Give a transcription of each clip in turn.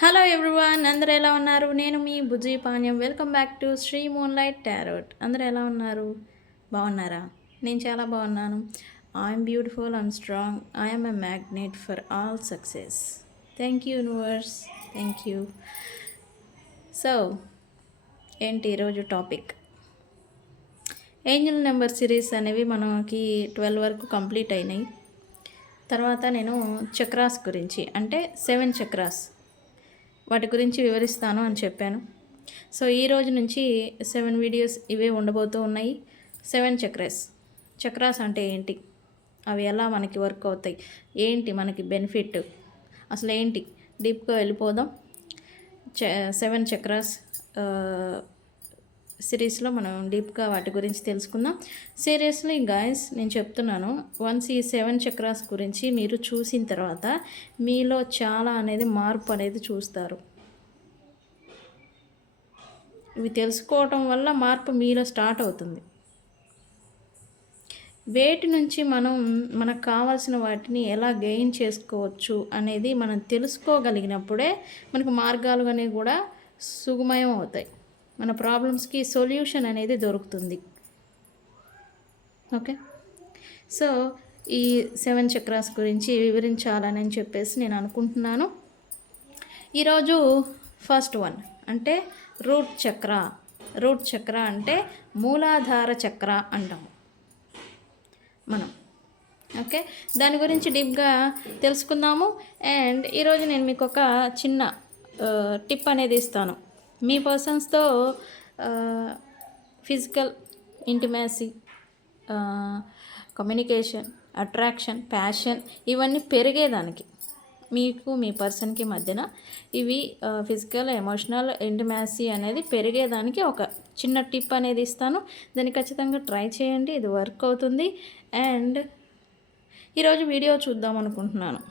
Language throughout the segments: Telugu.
హలో ఎవ్రీవన్, అందరూ ఎలా ఉన్నారు? నేను మీ Bujji Panyam. Welcome back to Shri Moonlight Tarot. అందరూ ఎలా ఉన్నారు? బాగున్నారా? నేను చాలా బాగున్నాను. I'm beautiful and strong. I'm a magnet for all success. Thank you universe, thank you. So ఏంటి ఈరోజు టాపిక్? ఏంజల్ నెంబర్ సిరీస్ అనేవి మనకి 12 వరకు కంప్లీట్ అయినాయి. తర్వాత నేను చక్రాస్ గురించి, అంటే 7 చక్రాస్, వాటి గురించి వివరిస్తాను అని చెప్పాను. సో ఈ రోజు నుంచి 7 వీడియోస్ ఇవే ఉండబోతూ ఉన్నాయి. 7 చక్రాస్ అంటే ఏంటి, అవి ఎలా మనకి వర్క్ అవుతాయి, ఏంటి మనకి బెనిఫిట్, అసలు ఏంటి, డీప్గా వెళ్ళిపోదాం. 7 చక్రాస్ సిరీస్లో మనం డీప్గా వాటి గురించి తెలుసుకుందాం. సీరియస్లీ గాయస్, నేను చెప్తున్నాను, వన్స్ ఈ 7 చక్రాస్ గురించి మీరు చూసిన తర్వాత మీలో చాలా అనేది మార్పు అనేది చూస్తారు. ఇవి తెలుసుకోవటం వల్ల మార్పు మీలో స్టార్ట్ అవుతుంది. వేటి నుంచి మనకు కావాల్సిన వాటిని ఎలా గెయిన్ చేసుకోవచ్చు అనేది మనం తెలుసుకోగలిగినప్పుడే మనకు మార్గాలు అనేవి కూడా సుగమయం అవుతాయి. మన ప్రాబ్లమ్స్కి సొల్యూషన్ అనేది దొరుకుతుంది. ఓకే, సో ఈ 7 చక్రాస్ గురించి వివరించాలని చెప్పేసి నేను అనుకుంటున్నాను. ఈరోజు ఫస్ట్ వన్ అంటే రూట్ చక్ర. రూట్ చక్ర అంటే మూలాధార చక్ర అంటాము మనం. ఓకే, దాని గురించి డీప్గా తెలుసుకుందాము. అండ్ ఈరోజు నేను మీకు ఒక చిన్న టిప్ అనేది ఇస్తాను. మీ పర్సన్స్తో physical intimacy, communication, attraction, passion ఇవన్నీ పెరిగేదానికి, మీకు మీ పర్సన్కి మధ్యన ఇవి ఫిజికల్, ఎమోషనల్ ఇంటిమేసీ అనేది పెరిగేదానికి ఒక చిన్న టిప్ అనేది ఇస్తాను. దాన్ని ఖచ్చితంగా ట్రై చేయండి, ఇది వర్క్ అవుతుంది. అండ్ ఈరోజు వీడియో చూద్దాం అనుకుంటున్నాను.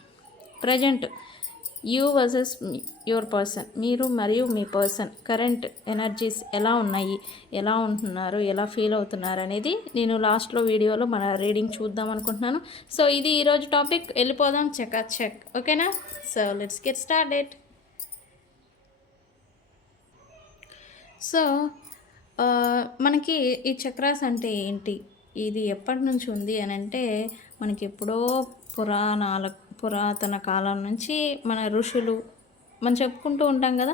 Present you versus your person, మీరు మరియు మీ పర్సన్ కరెంట్ ఎనర్జీస్ ఎలా ఉన్నాయి, ఎలా ఉంటున్నారు, ఎలా ఫీల్ అవుతున్నారు అనేది నేను లాస్ట్లో వీడియోలో మన రీడింగ్ చూద్దాం అనుకుంటున్నాను. సో ఇది ఈరోజు టాపిక్. వెళ్ళిపోదాం చెక్. ఓకేనా? So let's get started. So మనకి ఈ చక్రాస్ అంటే ఏంటి, ఇది ఎప్పటి నుంచి ఉంది అని అంటే, మనకి ఎప్పుడో పురాతన కాలం నుంచి మన ఋషులు మనం చెప్పుకుంటూ ఉంటాం కదా,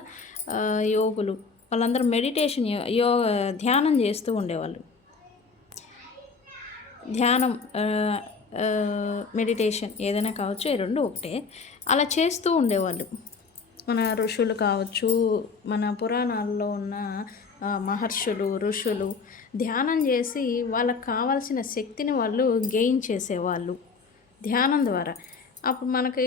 యోగులు వాళ్ళందరూ మెడిటేషన్, ధ్యానం చేస్తూ ఉండేవాళ్ళు. ధ్యానం, మెడిటేషన్ ఏదైనా కావచ్చు, ఈ రెండు ఒకటే. అలా చేస్తూ ఉండేవాళ్ళు మన ఋషులు కావచ్చు, మన పురాణాల్లో ఉన్న మహర్షులు, ఋషులు ధ్యానం చేసి వాళ్ళకు కావాల్సిన శక్తిని వాళ్ళు గెయిన్ చేసేవాళ్ళు ధ్యానం ద్వారా. అప్పుడు మనకి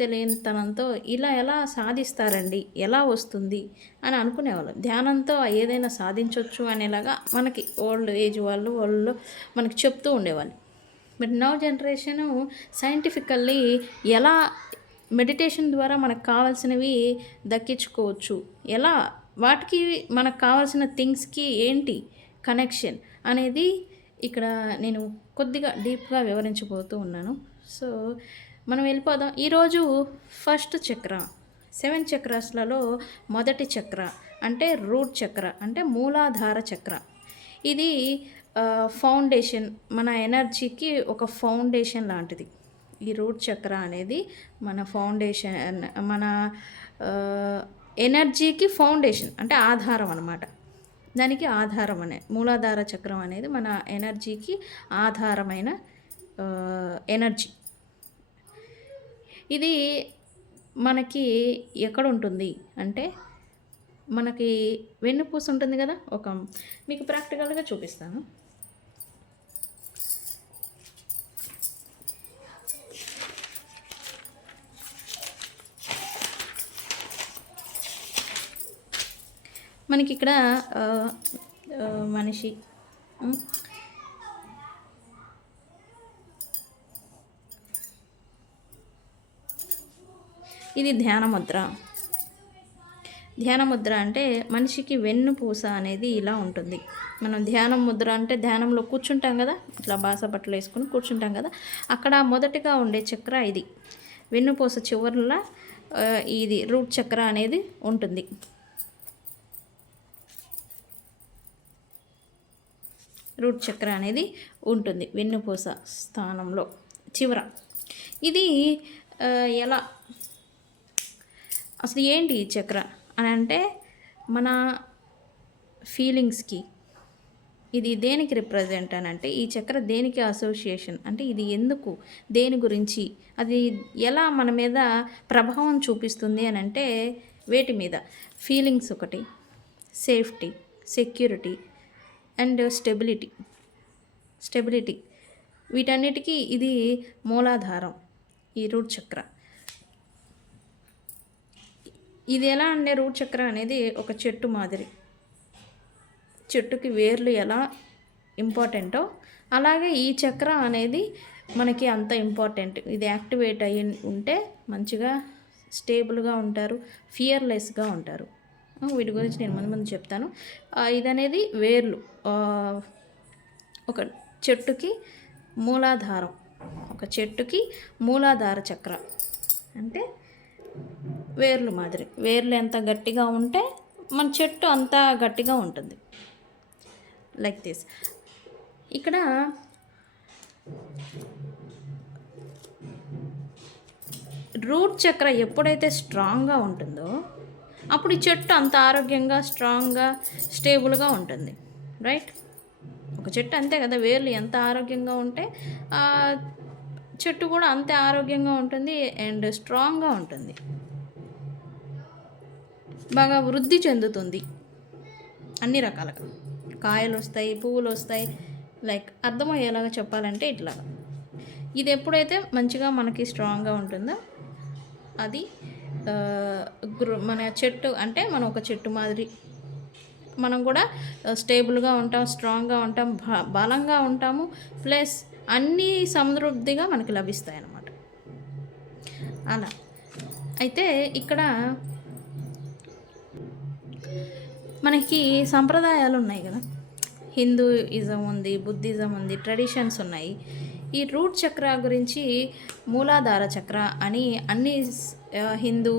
తెలియనితనంతో ఇలా ఎలా సాధిస్తారండి, ఎలా వస్తుంది అని అనుకునేవాళ్ళు. ధ్యానంతో ఏదైనా సాధించవచ్చు అనేలాగా మనకి ఓల్డ్ ఏజ్ వాళ్ళు మనకి చెప్తూ ఉండేవాళ్ళు. బట్ నవ్ జనరేషను సైంటిఫికల్లీ ఎలా మెడిటేషన్ ద్వారా మనకు కావాల్సినవి దక్కించుకోవచ్చు, ఎలా వాటికి మనకు కావాల్సిన థింగ్స్కి ఏంటి కనెక్షన్ అనేది ఇక్కడ నేను కొద్దిగా డీప్గా వివరించబోతూ ఉన్నాను. సో మనం వెళ్ళిపోదాం. ఈరోజు ఫస్ట్ చక్ర, 7 చక్రాస్లలో మొదటి చక్ర అంటే రూట్ చక్ర, అంటే మూలాధార చక్ర. ఇది ఫౌండేషన్, మన ఎనర్జీకి ఒక ఫౌండేషన్ లాంటిది. ఈ రూట్ చక్ర అనేది మన ఫౌండేషన్, మన ఎనర్జీకి ఫౌండేషన్ అంటే ఆధారం అన్నమాట. దానికి ఆధారం మూలాధార చక్రం అనేది మన ఎనర్జీకి ఆధారమైన ఎనర్జీ. ఇది మనకి ఎక్కడ ఉంటుంది అంటే, మనకి వెన్నుపూస ఉంటుంది కదా, మీకు ప్రాక్టికల్గా చూపిస్తాను. మనకి ఇక్కడ మనిషి, ఇది ధ్యానముద్ర. ధ్యానముద్ర అంటే మనిషికి వెన్నుపూస అనేది ఇలా ఉంటుంది. మనం ధ్యానం ముద్ర అంటే ధ్యానంలో కూర్చుంటాం కదా, ఇట్లా బాసపట్లు వేసుకుని కూర్చుంటాం కదా, అక్కడ మొదటిగా ఉండే చక్ర ఇది. వెన్నుపూస చివర్ల ఇది రూట్ చక్ర అనేది ఉంటుంది. రూట్ చక్ర అనేది ఉంటుంది వెన్నుపూస స్థానంలో చివర. ఇది ఎలా అసలు ఏంటి ఈ చక్ర అని అంటే మన ఫీలింగ్స్కి ఇది దేనికి రిప్రజెంట్ అని అంటే ఈ చక్ర దేనికి అసోసియేషన్ అంటే ఇది ఎందుకు దేని గురించి అది ఎలా మన మీద ప్రభావం చూపిస్తుంది అని అంటే వేటి మీద ఫీలింగ్స్ ఒకటి, సేఫ్టీ, సెక్యూరిటీ అండ్ స్టెబిలిటీ వీటన్నిటికీ ఇది మూలాధారం ఈ రూట్ చక్ర. ఇది ఎలా అంటే రూట్ చక్ర అనేది ఒక చెట్టు మాదిరి, చెట్టుకి వేర్లు ఎలా ఇంపార్టెంటో అలాగే ఈ చక్ర అనేది మనకి అంత ఇంపార్టెంట్. ఇది యాక్టివేట్ అయ్యి ఉంటే మంచిగా స్టేబుల్గా ఉంటారు, ఫియర్లెస్గా ఉంటారు. వీటి గురించి నేను ముందు చెప్తాను. ఇదనేది వేర్లు, ఒక చెట్టుకి మూలాధారం, ఒక చెట్టుకి మూలాధార చక్ర అంటే వేర్లు మాదిరి. వేర్లు ఎంత గట్టిగా ఉంటే మన చెట్టు అంత గట్టిగా ఉంటుంది. Like this. ఇక్కడ రూట్ చక్ర ఎప్పుడైతే స్ట్రాంగ్గా ఉంటుందో అప్పుడు ఈ చెట్టు అంత ఆరోగ్యంగా, స్ట్రాంగ్గా, స్టేబుల్గా ఉంటుంది. రైట్? ఒక చెట్టు అంతే కదా, వేర్లు ఎంత ఆరోగ్యంగా ఉంటే చెట్టు కూడా అంతే ఆరోగ్యంగా ఉంటుంది అండ్ స్ట్రాంగ్గా ఉంటుంది, బాగా వృద్ధి చెందుతుంది అన్ని రకాలుగా. కాయలు వస్తాయి, పువ్వులు వస్తాయి. లైక్ అర్థమయ్యేలాగా చెప్పాలంటే ఇట్లాగా ఇది ఎప్పుడైతే మంచిగా మనకి స్ట్రాంగ్గా ఉంటుందో అది మన చెట్టు అంటే మనం ఒక చెట్టు మాదిరి మనం కూడా స్టేబుల్గా ఉంటాం, స్ట్రాంగ్గా ఉంటాం, బలంగా ఉంటాము. ప్లస్ అన్నీ సమృద్ధిగా మనకి లభిస్తాయి అన్నమాట. అలా అయితే ఇక్కడ మనకి సంప్రదాయాలు ఉన్నాయి కదా, హిందూయిజం ఉంది, బుద్ధిజం ఉంది, ట్రెడిషన్స్ ఉన్నాయి. ఈ రూట్ చక్ర గురించి మూలాధార చక్ర అని అన్ని హిందూ,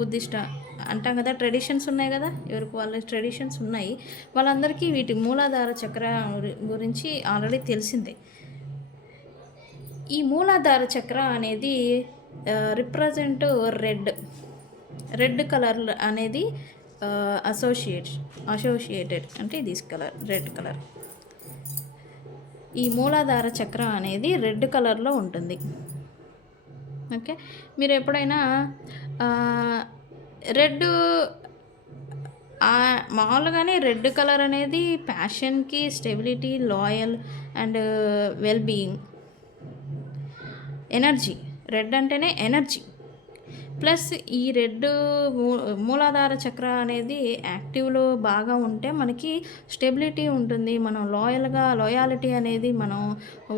బుద్ధిస్ట్ అంటాం కదా, ట్రెడిషన్స్ ఉన్నాయి కదా, ఎవరికి వాళ్ళ ట్రెడిషన్స్ ఉన్నాయి. వాళ్ళందరికీ వీటి మూలాధార చక్ర గురించి ఆల్రెడీ తెలిసిందే. ఈ మూలాధార చక్ర అనేది రిప్రజెంట్ రెడ్ కలర్ అనేది అసోసియేటెడ్ అంటే దిస్ కలర్, రెడ్ కలర్. ఈ మూలాధార చక్ర అనేది రెడ్ కలర్లో ఉంటుంది. ఓకే, మీరు ఎప్పుడైనా రెడ్ మామూలుగానే రెడ్ కలర్ అనేది ప్యాషన్కి, stability, loyal and wellbeing, energy. Red అంటేనే ఎనర్జీ. ప్లస్ ఈ రెడ్ మూలాధార చక్ర అనేది యాక్టివ్లో బాగా ఉంటే మనకి స్టెబిలిటీ ఉంటుంది, మనం లాయాలిటీ అనేది మనం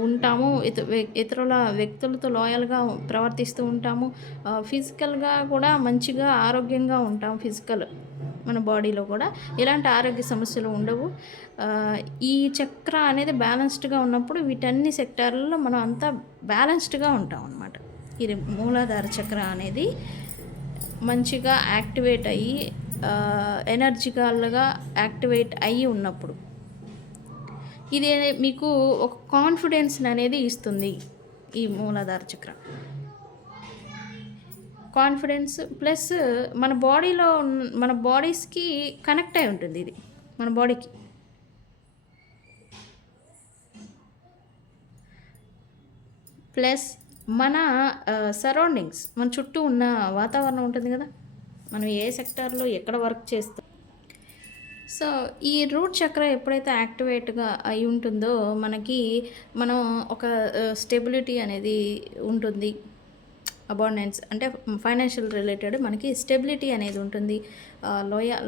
ఉంటాము, ఇతరుల వ్యక్తులతో లాయల్గా ప్రవర్తిస్తూ ఉంటాము. ఫిజికల్గా కూడా మంచిగా ఆరోగ్యంగా ఉంటాం. మన బాడీలో కూడా ఎలాంటి ఆరోగ్య సమస్యలు ఉండవు. ఈ చక్ర అనేది బ్యాలెన్స్డ్గా ఉన్నప్పుడు వీటన్ని సెక్టార్లలో మనం అంతా బ్యాలెన్స్డ్గా ఉంటాం అన్నమాట. ఇది మూలాధార చక్ర అనేది మంచిగా యాక్టివేట్ అయ్యి ఎనర్జికల్గా యాక్టివేట్ అయ్యి ఉన్నప్పుడు ఇది మీకు ఒక కాన్ఫిడెన్స్ అనేది ఇస్తుంది. ఈ మూలాధార చక్ర కాన్ఫిడెన్స్ ప్లస్ మన బాడీస్కి కనెక్ట్ అయి ఉంటుంది. ఇది మన బాడీకి ప్లస్ మన సరౌండింగ్స్, మన చుట్టూ ఉన్న వాతావరణం ఉంటుంది కదా, మనం ఏ సెక్టార్లో ఎక్కడ వర్క్ చేస్తాం. సో ఈ రూట్ చక్ర ఎప్పుడైతే యాక్టివేట్గా అయి ఉంటుందో మనం ఒక స్టెబిలిటీ అనేది ఉంటుంది. అబాండెన్స్ అంటే ఫైనాన్షియల్ రిలేటెడ్ మనకి స్టెబిలిటీ అనేది ఉంటుంది.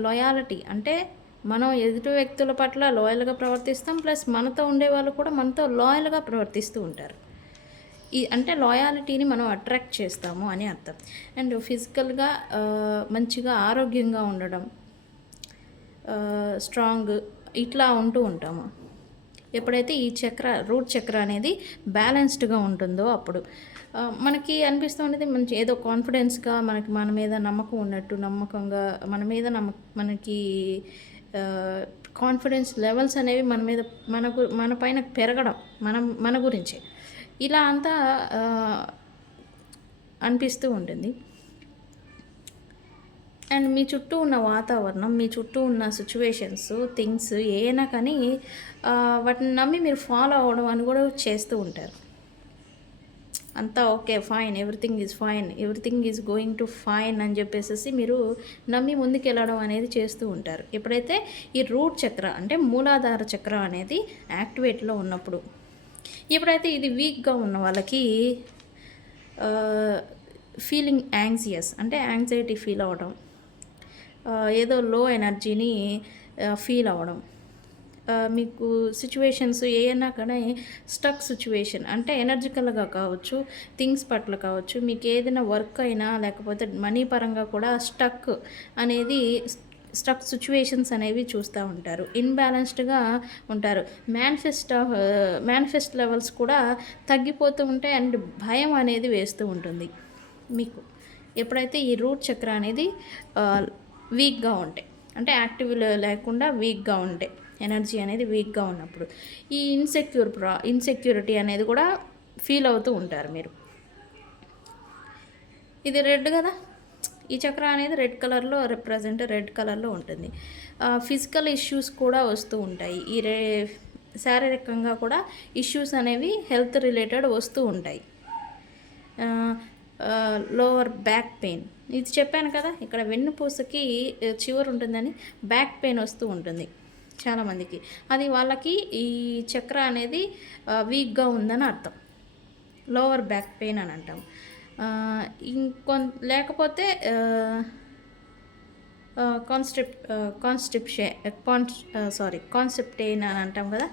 లాయాలిటీ అంటే మనం ఎదుటి వ్యక్తుల పట్ల లాయల్గా ప్రవర్తిస్తాం. ప్లస్ మనతో ఉండేవాళ్ళు కూడా మనతో లాయల్గా ప్రవర్తిస్తూ ఉంటారు. అంటే లాయాలిటీని మనం అట్రాక్ట్ చేస్తాము అని అర్థం. అండ్ ఫిజికల్గా మంచిగా ఆరోగ్యంగా ఉండడం, స్ట్రాంగ్ ఇట్లా ఉంటూ ఉంటాము. ఎప్పుడైతే ఈ రూట్ చక్ర అనేది బ్యాలెన్స్డ్గా ఉంటుందో అప్పుడు మనకి అనిపిస్తూ ఉండేది మంచి ఏదో కాన్ఫిడెన్స్‌గా మనకి మన మీద నమ్మకం ఉన్నట్టు, నమ్మకంగా మన మీద మనకి ఆహ్, కాన్ఫిడెన్స్ లెవెల్స్ అనేవి మన మీద మన పైన పెరగడం. మన గురించే. ఇలా అంతా ఆహ్, అనిపిస్తూ ఉంటుంది. అండ్ మీ చుట్టూ ఉన్న వాతావరణం, మీ చుట్టూ ఉన్న సిట్యుయేషన్స్, థింగ్స్ ఏయైనా కానీ వాటిని నమ్మి మీరు ఫాలో అవ్వడం అని కూడా చేస్తూ ఉంటారు. అంతా okay. Fine. Everything is fine. Everything is going to fine అని చెప్పేసేసి మీరు నమ్మి ముందుకెళ్ళడం అనేది చేస్తూ ఉంటారు. ఎప్పుడైతే ఈ రూట్ చక్ర అంటే మూలాధార చక్ర అనేది యాక్టివేట్‌లో ఉన్నప్పుడు. ఎప్పుడైతే ఇది వీక్‌గా ఉన్న వాళ్ళకి ఫీలింగ్ యాంగ్జియస్ అంటే యాంగ్జైటీ ఫీల్ అవ్వడం. ఏదో లో ఎనర్జీని ఫీల్ అవ్వడం. మీకు సిచ్యువేషన్స్ ఏయన్నా కానీ స్టక్ సిచ్యువేషన్ అంటే ఎనర్జికల్‌గా కావచ్చు, థింగ్స్ పట్ల కావచ్చు, మీకు ఏదైనా వర్క్ అయినా లేకపోతే మనీ పరంగా కూడా అనేది స్టక్ సిచ్యువేషన్స్ అనేవి చూస్తూ ఉంటారు. ఇన్‌బ్యాలెన్స్డ్‌గా ఉంటారు. మేనిఫెస్ట్ లెవెల్స్ కూడా తగ్గిపోతూ ఉంటాయి అండ్ భయం అనేది వేస్తూ ఉంటుంది మీకు. ఎప్పుడైతే ఈ రూట్ చక్ర అనేది వీక్‌గా ఉంటాయి. అంటే యాక్టివ్ లేకుండా వీక్‌గా ఉంటాయి. ఎనర్జీ అనేది వీక్‌గా ఉన్నప్పుడు. ఈ ఇన్సెక్యూరిటీ అనేది కూడా ఫీల్ అవుతూ ఉంటారు మీరు. ఇది రెడ్ కదా! ఈ చక్ర అనేది రెడ్ కలర్‌లో రెడ్ కలర్‌లో ఉంటుంది. ఫిజికల్ ఇష్యూస్ కూడా వస్తూ ఉంటాయి. శారీరకంగా కూడా ఇష్యూస్ అనేవి హెల్త్ రిలేటెడ్ వస్తూ ఉంటాయి. లోవర్ బ్యాక్ పెయిన్ ఇది చెప్పాను కదా! ఇక్కడ వెన్నుపూసకి చివర ఉంటుందని బ్యాక్ పెయిన్ వస్తూ ఉంటుంది చాలామందికి. అది వాళ్ళకి ఈ చక్ర అనేది వీక్‌గా ఉందని అర్థం. లోవర్ బ్యాక్ పెయిన్ అని అంటాం. లేకపోతే కాన్స్టిపేషన్ అని అంటాం కదా!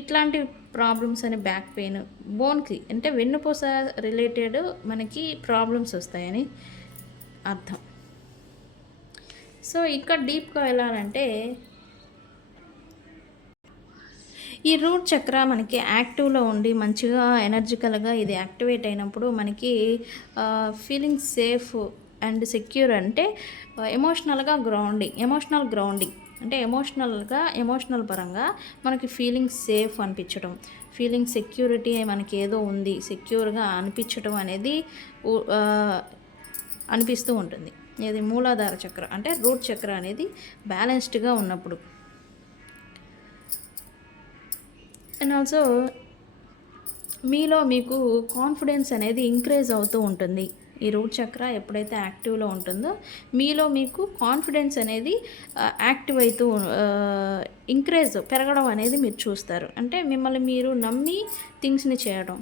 ఇట్లాంటి ప్రాబ్లమ్స్ అని బ్యాక్ పెయిన్, బోన్‌కి అంటే వెన్నుపూస రిలేటెడ్ మనకి ప్రాబ్లమ్స్ వస్తాయని అర్థం. సో ఇంకా డీప్‌గా వెళ్ళాలంటే ఈ రూట్ చక్ర మనకి యాక్టివ్‌లో ఉండి మంచిగా ఎనర్జికల్‌గా ఇది యాక్టివేట్ అయినప్పుడు మనకి ఫీలింగ్ సేఫ్ అండ్ సెక్యూర్ అంటే ఎమోషనల్ గ్రౌండింగ్ అంటే ఎమోషనల్ పరంగా మనకి ఫీలింగ్ సేఫ్ అనిపించడం, ఫీలింగ్ సెక్యూరిటీ మనకి ఏదో ఉంది, సెక్యూర్‌గా అనిపించడం అనేది అనిపిస్తూ ఉంటుంది. ఇది మూలాధార చక్ర అంటే రూట్ చక్ర అనేది బ్యాలెన్స్డ్‌గా ఉన్నప్పుడు. అండ్ ఆల్సో మీకు కాన్ఫిడెన్స్ అనేది ఇంక్రీజ్ అవుతూ ఉంటుంది. ఈ రూట్ చక్ర ఎప్పుడైతే యాక్టివ్‌లో ఉంటుందో మీకు కాన్ఫిడెన్స్ అనేది యాక్టివ్ అవుతూ పెరగడం అనేది మీరు చూస్తారు. అంటే మిమ్మల్ని మీరు నమ్మి థింగ్స్‌ని చేయడం,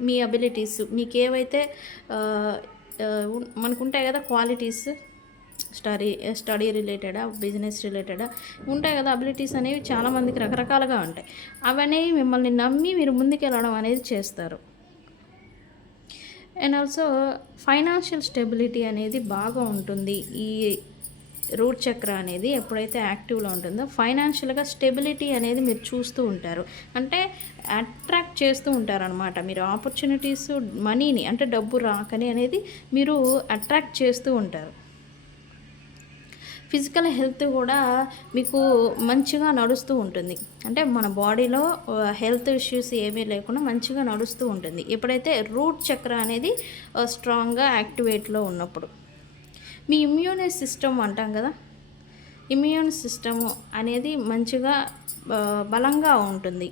మీ అబిలిటీస్ మీకేవైతే మనకుంటాయి కదా క్వాలిటీస్, స్టడీ రిలేటెడా, బిజినెస్ రిలేటెడా ఉంటాయి కదా అబిలిటీస్ అనేవి చాలామందికి రకరకాలుగా ఉంటాయి. అవనేవి మిమ్మల్ని నమ్మి మీరు ముందుకెళ్ళడం అనేది చేస్తారు. అండ్ ఆల్సో ఫైనాన్షియల్ స్టెబిలిటీ అనేది బాగా ఉంటుంది. ఈ రూట్ చక్ర అనేది ఎప్పుడైతే యాక్టివ్‌లో ఉంటుందో ఫైనాన్షియల్‌గా స్టెబిలిటీ అనేది మీరు చూస్తూ ఉంటారు. అంటే అట్రాక్ట్ చేస్తూ ఉంటారనమాట. మీరు ఆపర్చునిటీస్, మనీని అంటే డబ్బు రాకని అనేది మీరు అట్రాక్ట్ చేస్తూ ఉంటారు. ఫిజికల్ హెల్త్ కూడా మీకు మంచిగా నడుస్తూ ఉంటుంది. అంటే మన బాడీలో హెల్త్ ఇష్యూస్ ఏమీ లేకుండా మంచిగా నడుస్తూ ఉంటుంది. ఎప్పుడైతే రూట్ చక్ర అనేది స్ట్రాంగ్‌గా యాక్టివేట్లో ఉన్నప్పుడు. మీ ఇమ్యూన్ సిస్టమ్ అంటాం కదా! ఇమ్యూన్ సిస్టమ్ అనేది మంచిగా బలంగా ఉంటుంది.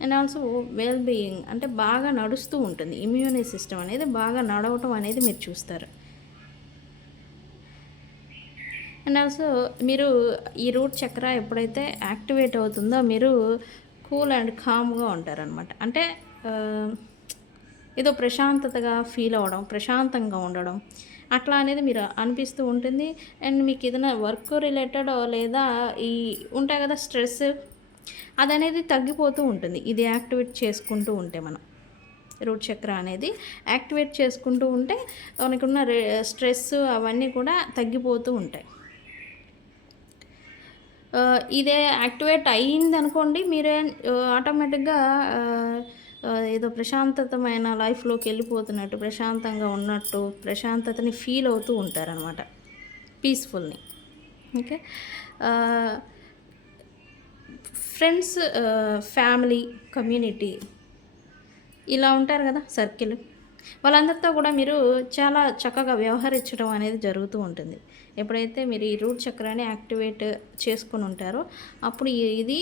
అండ్ ఆల్సో వెల్ బీయింగ్ అంటే బాగా నడుస్తూ ఉంటుంది. ఇమ్యూన్ సిస్టమ్ అనేది బాగా నడవటం అనేది మీరు చూస్తారు. అండ్ ఆల్సో మీరు ఈ రూట్ చక్ర ఎప్పుడైతే యాక్టివేట్ అవుతుందో మీరు కూల్ అండ్ కామ్గా ఉంటారనమాట. అంటే ఏదో ప్రశాంతతగా ఫీల్ అవ్వడం, ప్రశాంతంగా ఉండడం అట్లా అనేది మీరు అనిపిస్తూ ఉంటుంది. అండ్ మీకు ఏదైనా వర్క్ రిలేటెడ్ లేదా ఉంటాయి కదా స్ట్రెస్ అదనేది తగ్గిపోతూ ఉంటుంది. ఇది యాక్టివేట్ చేసుకుంటూ ఉంటే మనం రూట్ చక్ర అనేది యాక్టివేట్ చేసుకుంటూ ఉంటే మనకున్న స్ట్రెస్ అవన్నీ కూడా తగ్గిపోతూ ఉంటాయి. ఇదే యాక్టివేట్ అయ్యిందనుకోండి మీరే ఆటోమేటిక్‌గా ఆహ్, ఏదో ప్రశాంతతమైన లైఫ్‌లోకి వెళ్ళిపోతున్నట్టు, ప్రశాంతంగా ఉన్నట్టు, ప్రశాంతతని ఫీల్ అవుతూ ఉంటారనమాట. పీస్‌ఫుల్‌ని. ఓకే. ఆహ్, ఫ్రెండ్స్, ఫ్యామిలీ, కమ్యూనిటీ ఇలా ఉంటారు గదా! సర్కిల్. వాళ్ళందరితో గూడా మీరు చాలా చక్కగా వ్యవహరించడం అనేది జరుగుతూ ఉంటుంది. ఎప్పుడైతే మీరు ఈ రూట్ చక్రాన్ని యాక్టివేట్ చేసుకొనుంటారో, అప్పుడు ఇది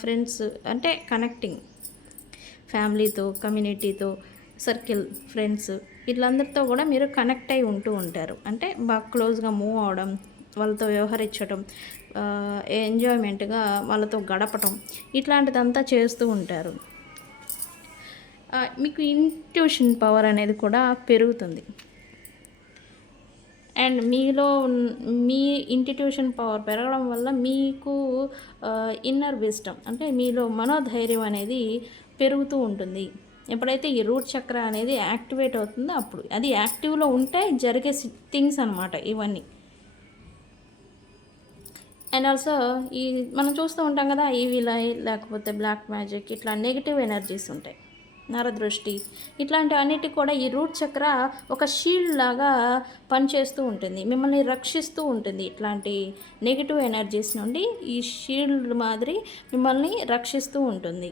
ఫ్రెండ్స్ అంటే కనెక్టింగ్ ఫ్యామిలీతో, కమ్యూనిటీతో, సర్కిల్, ఫ్రెండ్స్ వీళ్ళందరితో గూడా మీరు కనెక్ట్ అయ్యి ఉంటూ ఉంటారు. అంటే బాగా క్లోజ్‌గా మూవ్ అవ్వడం, వాళ్ళతో వ్యవహరించటం, ఎంజాయ్‌మెంట్‌గా వాళ్ళతో గడపటం ఇట్లాంటిదంతా చేస్తూ ఉంటారు. మీకు ఇంట్యూషన్ పవర్ అనేది కూడా పెరుగుతుంది. అండ్ మీలో మీ ఇంట్యూషన్ పవర్ పెరగడం వల్ల మీకు ఇన్నర్ విజ్డమ్ అంటే మీలో మనోధైర్యం అనేది పెరుగుతూ ఉంటుంది. ఎప్పుడైతే ఈ రూట్ చక్ర అనేది యాక్టివేట్ అవుతుందో అప్పుడు. అది యాక్టివ్‌లో ఉంటే జరిగే థింగ్స్ అనమాట ఇవన్నీ. అండ్ ఆల్సో ఈ మనం చూస్తూ ఉంటాం కదా! ఈవిల్ ఐ లేకపోతే బ్లాక్ మ్యాజిక్ ఇట్లా నెగెటివ్ ఎనర్జీస్ ఉంటాయి. నరదృష్టి ఇట్లాంటివన్నిటికి కూడా ఈ రూట్ చక్ర ఒక షీల్డ్ లాగా పనిచేస్తూ ఉంటుంది. మిమ్మల్ని రక్షిస్తూ ఉంటుంది. ఇట్లాంటి నెగెటివ్ ఎనర్జీస్ నుండి ఈ షీల్డ్ మాదిరి మిమ్మల్ని రక్షిస్తూ ఉంటుంది.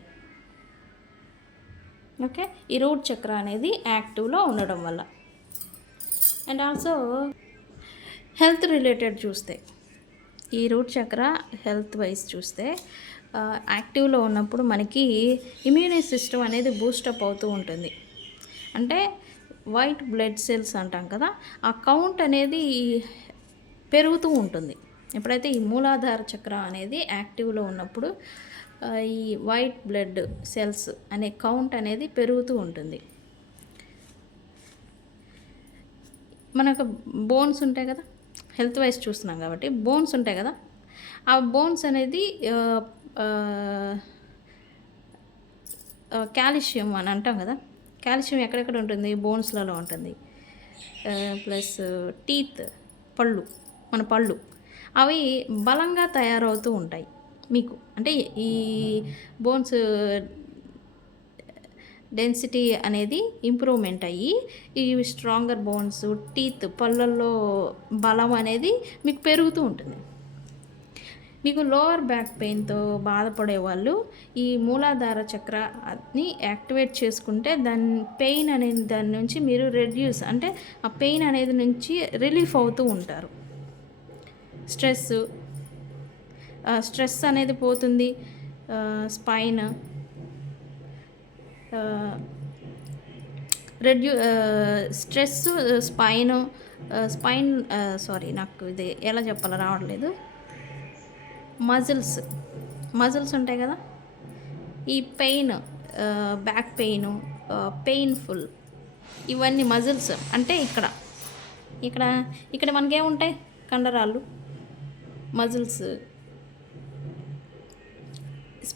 ఓకే. ఈ రూట్ చక్ర అనేది యాక్టివ్‌లో ఉండడం వల్ల. అండ్ ఆల్సో హెల్త్ రిలేటెడ్ చూస్తే ఈ రూట్ చక్ర హెల్త్ వైజ్ చూస్తే యాక్టివ్‌లో ఉన్నప్పుడు మనకి ఇమ్యూని సిస్టమ్ అనేది బూస్టప్ అవుతూ ఉంటుంది. అంటే వైట్ బ్లడ్ సెల్స్ అంటాం కదా! ఆ కౌంట్ అనేది పెరుగుతూ ఉంటుంది. ఎప్పుడైతే ఈ మూలాధార చక్ర అనేది యాక్టివ్‌లో ఉన్నప్పుడు ఈ వైట్ బ్లడ్ సెల్స్ అనే కౌంట్ అనేది పెరుగుతూ ఉంటుంది. మనకు బోన్స్ ఉంటాయి కదా! హెల్త్ వైజ్ చూస్తున్నాం కాబట్టి బోన్స్ ఉంటాయి కదా! ఆ బోన్స్ అనేది కాల్షియం అని అంటాం కదా! కాల్షియం ఎక్కడెక్కడ ఉంటుంది? బోన్స్‌లలో ఉంటుంది. ప్లస్ టీత్ పళ్ళు, మన పళ్ళు అవి బలంగా తయారవుతూ ఉంటాయి మీకు. అంటే ఈ బోన్స్ డెన్సిటీ అనేది ఇంప్రూవ్‌మెంట్ అయ్యి, ఈ స్ట్రాంగర్ బోన్స్, టీత్ పళ్ళల్లో బలం అనేది మీకు పెరుగుతూ ఉంటుంది. మీకు లోవర్ బ్యాక్ పెయిన్‌తో బాధపడేవాళ్ళు ఈ మూలాధార చక్రాన్ని యాక్టివేట్ చేసుకుంటే పెయిన్ అనేది దాని నుంచి మీరు రెడ్యూస్ అంటే ఆ పెయిన్ అనేది నుంచి రిలీఫ్ అవుతూ ఉంటారు. స్ట్రెస్ అనేది పోతుంది. స్పైన్ స్ట్రెస్, స్పైన్ సారీ నాకు ఇది ఎలా చెప్పాలో రావట్లేదు. మజిల్స్ ఉంటాయి కదా! ఈ పెయిన్, బ్యాక్ పెయిను, పెయిన్‌ఫుల్ ఇవన్నీ మజిల్స్ అంటే ఇక్కడ ఇక్కడ ఇక్కడ మనకేముంటాయి? కండరాలు, మజిల్స్,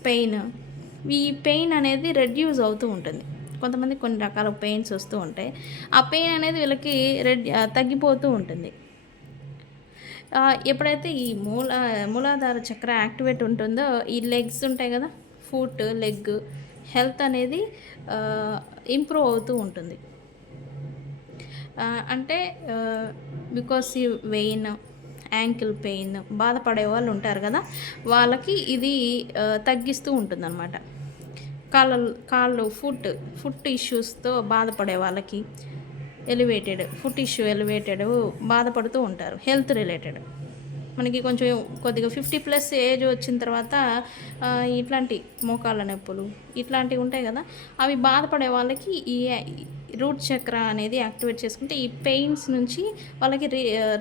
పెయిన్. ఈ పెయిన్ అనేది రెడ్యూస్ అవుతూ ఉంటుంది. కొంతమంది కొన్ని రకాల పెయిన్స్ వస్తూ ఉంటాయి. ఆ పెయిన్ అనేది వీళ్ళకి తగ్గిపోతూ ఉంటుంది. ఎప్పుడైతే ఈ మూలాధార చక్ర యాక్టివేట్ ఉంటుందో ఈ లెగ్స్ ఉంటాయి కదా! ఫుట్, లెగ్ హెల్త్ అనేది ఇంప్రూవ్ అవుతూ ఉంటుంది. అంటే బికాస్ ఈ వెయిన్, యాంకిల్ పెయిన్ బాధపడే వాళ్ళు ఉంటారు కదా! వాళ్ళకి ఇది తగ్గిస్తూ ఉంటుందన్నమాట. కాళ్ళు ఫుట్ ఇష్యూస్‌తో బాధపడే వాళ్ళకి ఎలివేటెడ్ బాధపడుతూ ఉంటారు. Health related. మనకి కొంచెం కొద్దిగా 50+ ఏజ్ వచ్చిన తర్వాత ఇట్లాంటి మోకాళ్ళ నొప్పులు ఇట్లాంటివి ఉంటాయి కదా! అవి బాధపడే వాళ్ళకి ఈ రూట్ చక్ర అనేది యాక్టివేట్ చేసుకుంటే ఈ పెయిన్స్ నుంచి వాళ్ళకి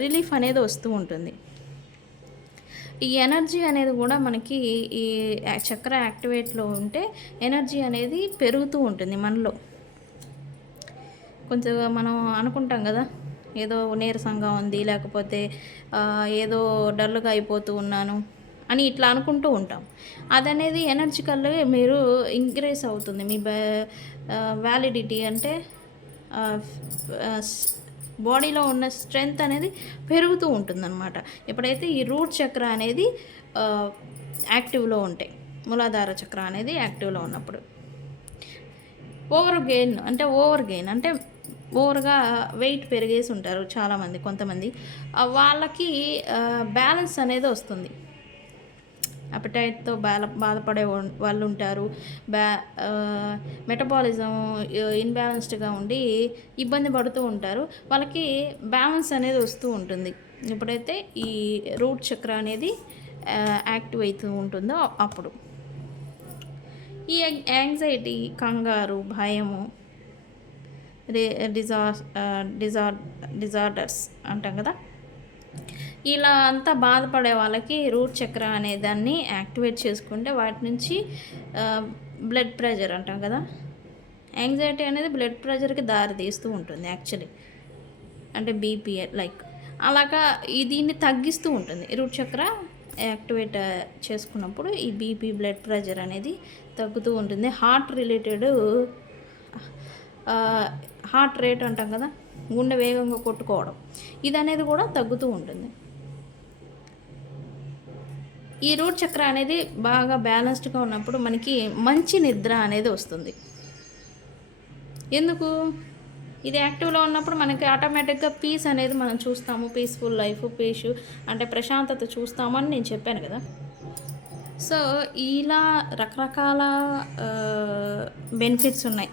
రిలీఫ్ అనేది వస్తూ ఉంటుంది. ఈ ఎనర్జీ అనేది కూడా మనకి ఈ చక్ర యాక్టివేట్లో ఉంటే ఎనర్జీ అనేది పెరుగుతూ ఉంటుంది మనలో. కొంచెం మనం అనుకుంటాం కదా! ఏదో నీరసంగా ఉంది, లేకపోతే ఏదో డల్‌గా అయిపోతూ ఉన్నాను అని ఇట్లా అనుకుంటూ ఉంటాం. అదనేది ఎనర్జికల్‌గా మీరు ఇంక్రీజ్ అవుతుంది. మీ వ్యాలిడిటీ అంటే బాడీలో ఉన్న స్ట్రెంగ్త్ అనేది పెరుగుతూ ఉంటుందన్నమాట. ఎప్పుడైతే ఈ రూట్ చక్ర అనేది యాక్టివ్‌లో ఉంటాయి. మూలాధార చక్ర అనేది యాక్టివ్‌లో ఉన్నప్పుడు. ఓవర్ గెయిన్ అంటే ఓవర్‌గా వెయిట్ పెరిగేసి ఉంటారు చాలామంది, కొంతమంది. వాళ్ళకి బ్యాలెన్స్ అనేది వస్తుంది. అపెటైట్‌తో బాధపడే వాళ్ళు ఉంటారు. మెటబాలిజం ఇన్‌బ్యాలెన్స్డ్‌గా ఉండి ఇబ్బంది పడుతూ ఉంటారు. వాళ్ళకి బ్యాలెన్స్ అనేది వస్తూ ఉంటుంది. ఎప్పుడైతే ఈ రూట్ చక్ర అనేది యాక్టివ్ అవుతూ ఉంటుందో అప్పుడు. ఈ యాంగ్జైటీ, కంగారు, భయము, రి డిజార్ డిజార్డర్స్ అంటాం కదా, ఇలా అంతా బాధపడే వాళ్ళకి రూట్ చక్ర అనే దాన్ని యాక్టివేట్ చేసుకుంటే వాటి నుంచి బ్లడ్ ప్రెషర్ అంటాం కదా, యాంగ్జైటీ అనేది బ్లడ్ ప్రెషర్కి దారి తీస్తూ ఉంటుంది యాక్చువల్లీ. అంటే బీపీ లైక్ అలాగా దీన్ని తగ్గిస్తూ ఉంటుంది. రూట్ చక్ర యాక్టివేట్ చేసుకున్నప్పుడు ఈ బీపీ, బ్లడ్ ప్రెషర్ అనేది తగ్గుతూ ఉంటుంది. హార్ట్ రేట్ అంటాం కదా, గుండె వేగంగా కొట్టుకోవడం, ఇది అనేది కూడా తగ్గుతూ ఉంటుంది. ఈ రూట్ చక్ర అనేది బాగా బ్యాలెన్స్డ్గా ఉన్నప్పుడు మనకి మంచి నిద్ర అనేది వస్తుంది. ఎందుకు? ఇది యాక్టివ్లో ఉన్నప్పుడు మనకి ఆటోమేటిక్గా పీస్ అనేది మనం చూస్తాము. పీస్ఫుల్ లైఫ్, అంటే ప్రశాంతత చూస్తామని నేను చెప్పాను కదా. సో ఇలా రకరకాల బెనిఫిట్స్ ఉన్నాయి.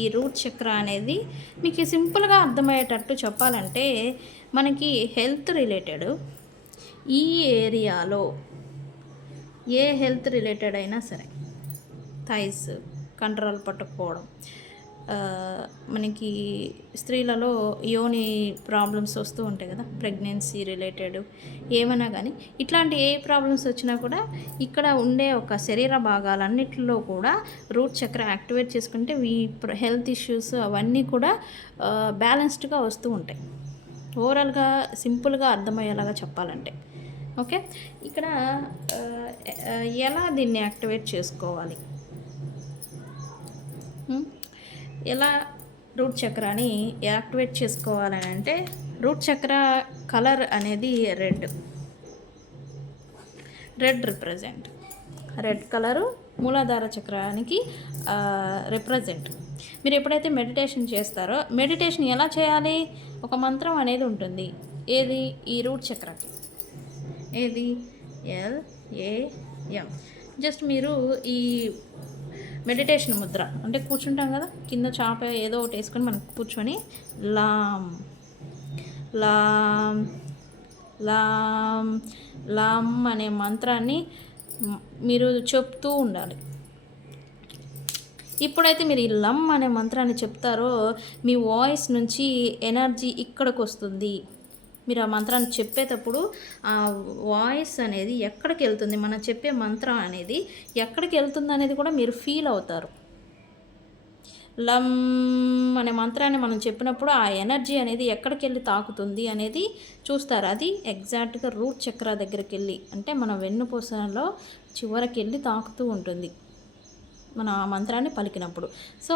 ఈ రూట్ చక్ర అనేది మీకు సింపుల్గా అర్థమయ్యేటట్టు చెప్పాలంటే, మనకి హెల్త్ రిలేటెడ్ ఈ ఏరియాలో ఏ హెల్త్ రిలేటెడ్ అయినా సరే, థైస్ కంట్రోల్ పట్టుకోవడం, మనకి స్త్రీలలో యోని ప్రాబ్లమ్స్ వస్తూ ఉంటాయి కదా, ప్రెగ్నెన్సీ రిలేటెడ్ ఏమైనా కానీ, ఇట్లాంటి ఏ ప్రాబ్లమ్స్ వచ్చినా కూడా ఇక్కడ ఉండే ఒక శరీర భాగాలన్నిటిలో కూడా రూట్ చక్ర యాక్టివేట్ చేసుకుంటే ఈ హెల్త్ ఇష్యూస్ అవన్నీ కూడా బ్యాలెన్స్డ్గా వస్తూ ఉంటాయి. ఓవరాల్గా సింపుల్గా అర్థమయ్యేలాగా చెప్పాలంటే ఓకే. ఇక్కడ ఎలా దీన్ని యాక్టివేట్ చేసుకోవాలి, ఎలా రూట్ చక్రాన్ని యాక్టివేట్ చేసుకోవాలని అంటే, రూట్ చక్ర కలర్ అనేది రెడ్ కలరు మూలాధార చక్రానికి రిప్రజెంట్. మీరు ఎప్పుడైతే మెడిటేషన్ చేస్తారో, మెడిటేషన్ ఎలా చేయాలి? ఒక మంత్రం అనేది ఉంటుంది. ఏది? ఈ రూట్ చక్రకి. ఏది? LAM. జస్ట్ మీరు ఈ మెడిటేషన్ ముద్ర అంటే కూర్చుంటాం కదా, కింద చాప ఏదో ఒకటి వేసుకొని మనం కూర్చొని లామ్ లామ్ లామ్ లామ్ అనే మంత్రాన్ని మీరు చెప్తూ ఉండాలి. ఇప్పుడైతే మీరు ఈ లమ్ అనే మంత్రాన్ని చెప్తారో, మీ వాయిస్ నుంచి ఎనర్జీ ఇక్కడికి వస్తుంది. మీరు ఆ మంత్రాన్ని చెప్పేటప్పుడు ఆ వాయిస్ అనేది ఎక్కడికి వెళ్తుంది, మనం చెప్పే మంత్రం అనేది ఎక్కడికి వెళ్తుంది అనేది కూడా మీరు ఫీల్ అవుతారు. లమ్ అనే మంత్రాన్ని మనం చెప్పినప్పుడు ఆ ఎనర్జీ అనేది ఎక్కడికి వెళ్ళి తాకుతుంది అనేది చూస్తారు. అది ఎగ్జాక్ట్గా రూట్ చక్ర దగ్గరికి వెళ్ళి, అంటే మన వెన్నుపూసలో చివరికి వెళ్ళి తాకుతూ ఉంటుంది మనం ఆ మంత్రాన్ని పలికినప్పుడు. సో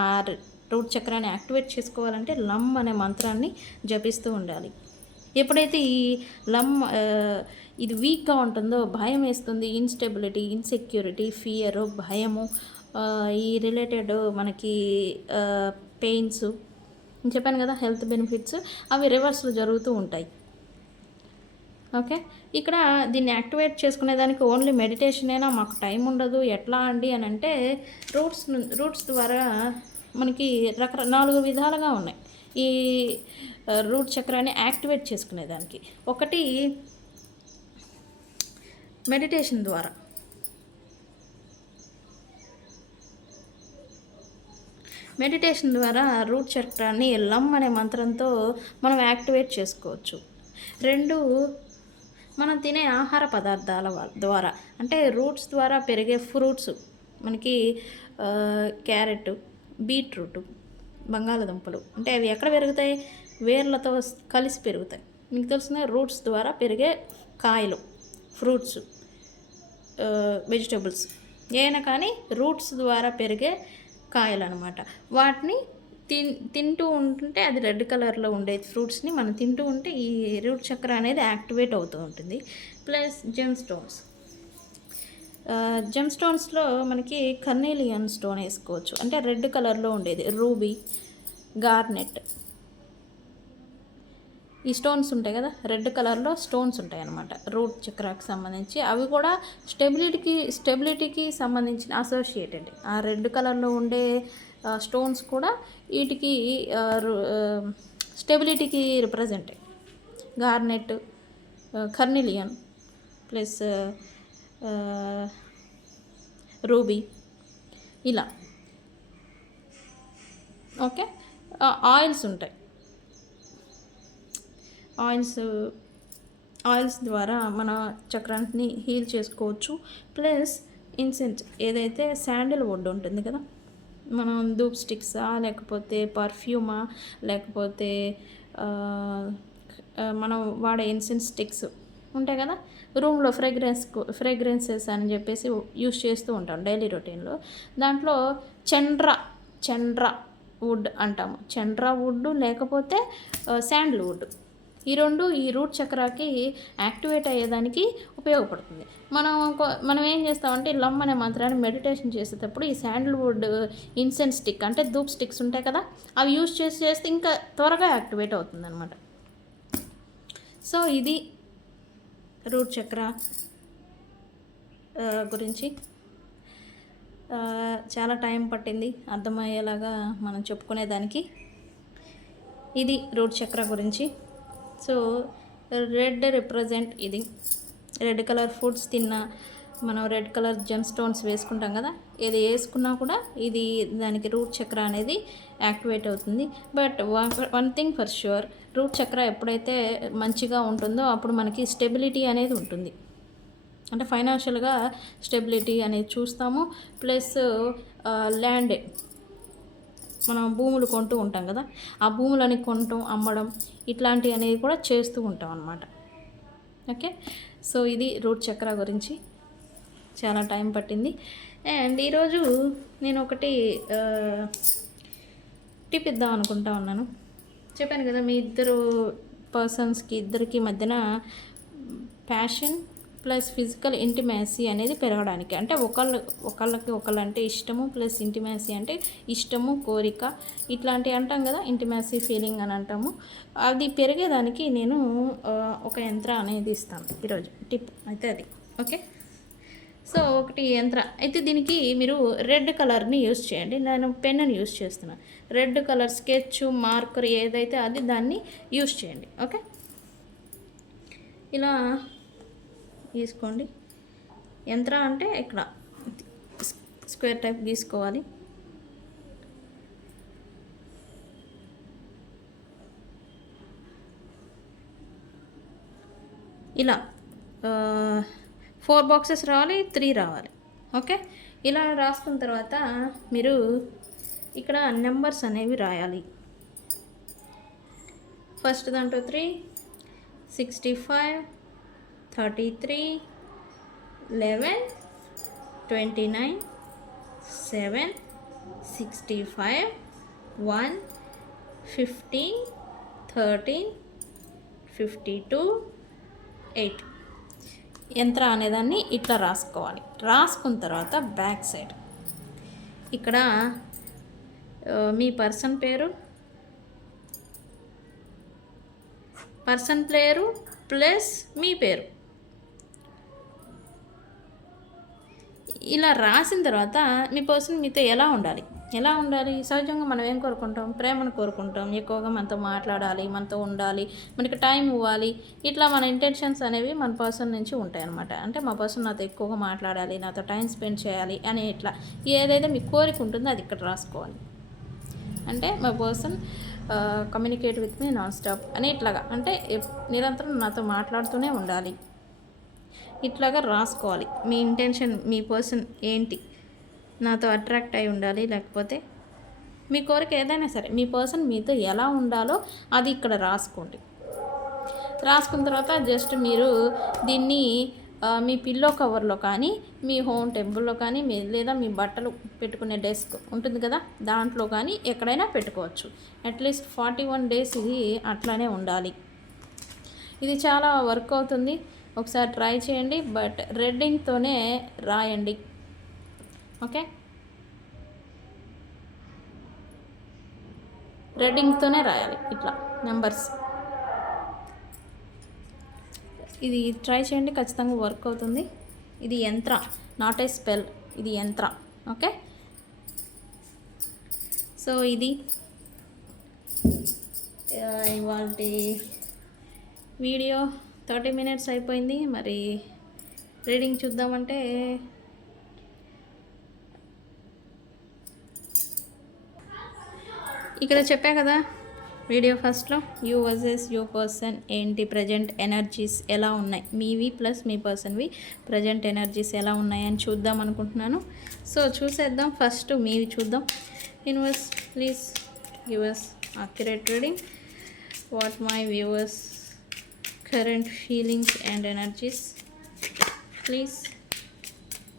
ఆ రూట్ చక్రాన్ని యాక్టివేట్ చేసుకోవాలంటే లమ్ అనే మంత్రాన్ని జపిస్తూ ఉండాలి. ఎప్పుడైతే ఈ లమ్ ఇది వీక్గా ఉంటుందో, భయం వేస్తుంది, ఇన్స్టెబిలిటీ, ఇన్సెక్యూరిటీ, ఫియరు, భయము, ఈ రిలేటెడ్ మనకి పెయిన్స్ చెప్పాను కదా, హెల్త్ బెనిఫిట్స్, అవి రివర్స్లో జరుగుతూ ఉంటాయి. ఓకే. ఇక్కడ దీన్ని యాక్టివేట్ చేసుకునేదానికి ఓన్లీ మెడిటేషనేనా, మాకు టైం ఉండదు ఎట్లా అండి అని అంటే, రూట్స్ ద్వారా మనకి 4 విధాలుగా ఉన్నాయి ఈ రూట్ చక్రాన్ని యాక్టివేట్ చేసుకునేదానికి. ఒకటి మెడిటేషన్ ద్వారా రూట్ చక్రాన్ని లమ్ అనే మంత్రంతో మనం యాక్టివేట్ చేసుకోవచ్చు. 2, మనం తినే ఆహార పదార్థాల ద్వారా, అంటే రూట్స్ ద్వారా పెరిగే ఫ్రూట్స్, మనకి క్యారెట్, బీట్రూట్, బంగాళదుంపలు, అంటే అవి ఎక్కడ పెరుగుతాయి? వేర్లతో కలిసి పెరుగుతాయి. మీకు తెలుస్తుంది, రూట్స్ ద్వారా పెరిగే కాయలు, ఫ్రూట్స్, వెజిటబుల్స్ ఏమైనా కానీ రూట్స్ ద్వారా పెరిగే కాయలు అనమాట. వాటిని తింటూ ఉంటుంటే అది రెడ్ కలర్లో ఉండే ఫ్రూట్స్ని మనం తింటూ ఉంటే ఈ రూట్ చక్ర అనేది యాక్టివేట్ అవుతూ ఉంటుంది. ప్లస్ జెమ్ స్టోన్స్లో మనకి కర్నేలియన్ స్టోన్ వేసుకోవచ్చు, అంటే రెడ్ కలర్లో ఉండేది రూబీ, గార్నెట్, ఈ స్టోన్స్ ఉంటాయి కదా, రెడ్ కలర్లో స్టోన్స్ ఉంటాయి అన్నమాట రూట్ చక్రాకి సంబంధించి. అవి కూడా స్టెబిలిటీకి సంబంధించిన అసోసియేటెడ్. ఆ రెడ్ కలర్లో ఉండే స్టోన్స్ కూడా వీటికి స్టెబిలిటీకి రిప్రజెంట్. గార్నెట్, కర్నిలియన్ ప్లస్ రూబీ ఇలా. ఓకే, ఆయిల్స్ ఉంటాయి. ఆయిల్స్ ద్వారా మన చక్రాన్ని హీల్ చేసుకోవచ్చు. ప్లస్ ఇన్సెంట్ ఏదైతే శాండిల్వుడ్ ఉంటుంది కదా, మనం ధూప్ స్టిక్సా లేకపోతే పర్ఫ్యూమా లేకపోతే మనం వాడే ఇన్సెన్స్ స్టిక్స్ ఉంటాయి కదా, రూమ్లో ఫ్రేగ్రెన్సెస్ అని చెప్పేసి యూస్ చేస్తూ ఉంటాం డైలీ రొటీన్లో. దాంట్లో చండ్రా వుడ్ అంటాము, చండ్రా వుడ్ లేకపోతే శాండిల్వుడ్. ఈ రెండు ఈ రూట్ చక్రాకి యాక్టివేట్ అయ్యేదానికి ఉపయోగపడుతుంది. మనం ఏం చేస్తామంటే లమ్ అనే మంత్రాన్ని మెడిటేషన్ చేసేటప్పుడు ఈ శాండిల్వుడ్ ఇన్సెన్స్ స్టిక్ అంటే ధూప్ స్టిక్స్ ఉంటాయి కదా, అవి యూస్ చేస్తే ఇంకా త్వరగా యాక్టివేట్ అవుతుంది అనమాట. సో ఇది రూట్ చక్ర గురించి చాలా టైం పట్టింది అర్థమయ్యేలాగా మనం చెప్పుకునేదానికి. ఇది రూట్ చక్ర గురించి. సో రెడ్ రిప్రజెంట్ ఇది. రెడ్ కలర్ ఫుడ్స్ తిన్నా, మనం రెడ్ కలర్ జెమ్ స్టోన్స్ వేసుకుంటాం కదా, ఏది వేసుకున్నా కూడా ఇది దానికి రూట్ చక్ర అనేది యాక్టివేట్ అవుతుంది. But one thing for sure, root chakra ఎప్పుడైతే మంచిగా ఉంటుందో అప్పుడు మనకి స్టెబిలిటీ అనేది ఉంటుంది. అంటే ఫైనాన్షియల్గా స్టెబిలిటీ అనేది చూస్తాము. ప్లస్ ల్యాండ్, మనం భూములు కొంటూ ఉంటాం కదా, ఆ భూములని కొనటం, అమ్మడం ఇట్లాంటివి అనేవి కూడా చేస్తూ ఉంటాం అన్నమాట. ఓకే, సో ఇది రూట్ చక్ర గురించి చాలా టైం పట్టింది. అండ్ ఈరోజు నేను ఒకటి టిప్ ఇద్దాం అనుకుంటా ఉన్నాను. చెప్పాను కదా, మీ ఇద్దరికి మధ్యన ప్యాషన్ ప్లస్ ఫిజికల్ ఇంటిమేసీ అనేది పెరగడానికి, అంటే ఒకళ్ళకి ఒకళ్ళంటే ఇష్టము ప్లస్ ఇంటిమేసీ అంటే ఇష్టము, కోరిక ఇట్లాంటివి అంటాం కదా, ఇంటిమేసీ ఫీలింగ్ అని అంటాము. అది పెరిగేదానికి నేను ఒక యంత్రం అనేది ఇస్తాను ఈరోజు టిప్ అయితే అది. ఓకే, సో ఒకటి యంత్రం అయితే దీనికి మీరు రెడ్ కలర్ని యూస్ చేయండి. నేను పెన్నుని యూస్ చేస్తున్నాను. రెడ్ కలర్ స్కెచ్, మార్కర్ ఏదైతే అది దాన్ని యూస్ చేయండి. ఓకే, ఇలా తీసుకోండి. యంత్రం అంటే ఇక్కడ స్క్వేర్ టైప్ గీసుకోవాలి. ఇలా 4 బాక్సెస్ రావాలి, 3 రావాలి. ఓకే, ఇలా రాసుకున్న తర్వాత మీరు ఇక్కడ నెంబర్స్ అనేవి రాయాలి. ఫస్ట్ దాంట్లో 3, 65, 33, 11, 29, 7, 65, 1, 15, 13, 52, 8 యంత్రం అనేదాన్ని ఇట్లా రాసుకోవాలి. రాసుకున్న తర్వాత బ్యాక్ సైడ్ ఇక్కడ మీ పర్సన్ పేరు ప్లస్ మీ పేరు ఇలా రాసిన తర్వాత మీ పర్సన్ మీతో ఎలా ఉండాలి సహజంగా మనం ఏం కోరుకుంటాం, ప్రేమను కోరుకుంటాం. ఎక్కువగా మనతో మాట్లాడాలి, మనతో ఉండాలి, మనకి టైం ఇవ్వాలి. ఇట్లా మన ఇంటెన్షన్స్ అనేవి మన పర్సన్ నుంచి ఉంటాయి అన్నమాట. అంటే మా పర్సన్ నాతో ఎక్కువగా మాట్లాడాలి, నాతో టైం స్పెండ్ చేయాలి అని ఇట్లా ఏదైతే మీ కోరిక ఉంటుందో అది ఇక్కడ రాసుకోవాలి. అంటే మా person communicate with me non stop అని ఇట్లాగా, అంటే నిరంతరం నాతో మాట్లాడుతూనే ఉండాలి, ఇట్లాగా రాసుకోవాలి. మీ ఇంటెన్షన్, మీ పర్సన్ ఏంటి, నాతో అట్రాక్ట్ అయి ఉండాలి, లేకపోతే మీ కోరిక ఏదైనా సరే మీ పర్సన్ మీతో ఎలా ఉండాలో అది ఇక్కడ రాసుకోండి. రాసుకున్న తర్వాత జస్ట్ మీరు దీన్ని మీ పిల్లో కవర్లో కానీ, మీ హోమ్ టెంపుల్లో కానీ, లేదా మీ బట్టలు పెట్టుకునే డెస్క్ ఉంటుంది కదా, దాంట్లో కానీ ఎక్కడైనా పెట్టుకోవచ్చు. అట్లీస్ట్ 41 డేస్ ఇది అట్లానే ఉండాలి. ఇది చాలా వర్క్ అవుతుంది. ఒకసారి ట్రై చేయండి. బట్ రెడ్ ఇంక్తోనే రాయండి. ఓకే, రెడ్ ఇంక్తోనే రాయాలి ఇట్లా నెంబర్స్. ఇది ట్రై చేయండి, ఖచ్చితంగా వర్క్ అవుతుంది. ఇది యంత్ర, నాట్ ఏ స్పెల్, ఇది యంత్ర. ఓకే, సో ఇది ఇవాళ వీడియో 30 minutes అయిపోయింది. మరి రీడింగ్ చూద్దామంటే ఇక్కడ చెప్పా కదా వీడియో ఫస్ట్లో, యూ వర్సెస్ యూ పర్సన్ ఏంటి, ప్రజెంట్ ఎనర్జీస్ ఎలా ఉన్నాయి మీవి ప్లస్ మీ పర్సన్వి, ప్రజెంట్ ఎనర్జీస్ ఎలా ఉన్నాయని చూద్దాం అనుకుంటున్నాను. సో చూసేద్దాం. ఫస్ట్ మీవి చూద్దాం. Universe please give us accurate reading. What my viewers current feelings and energies, please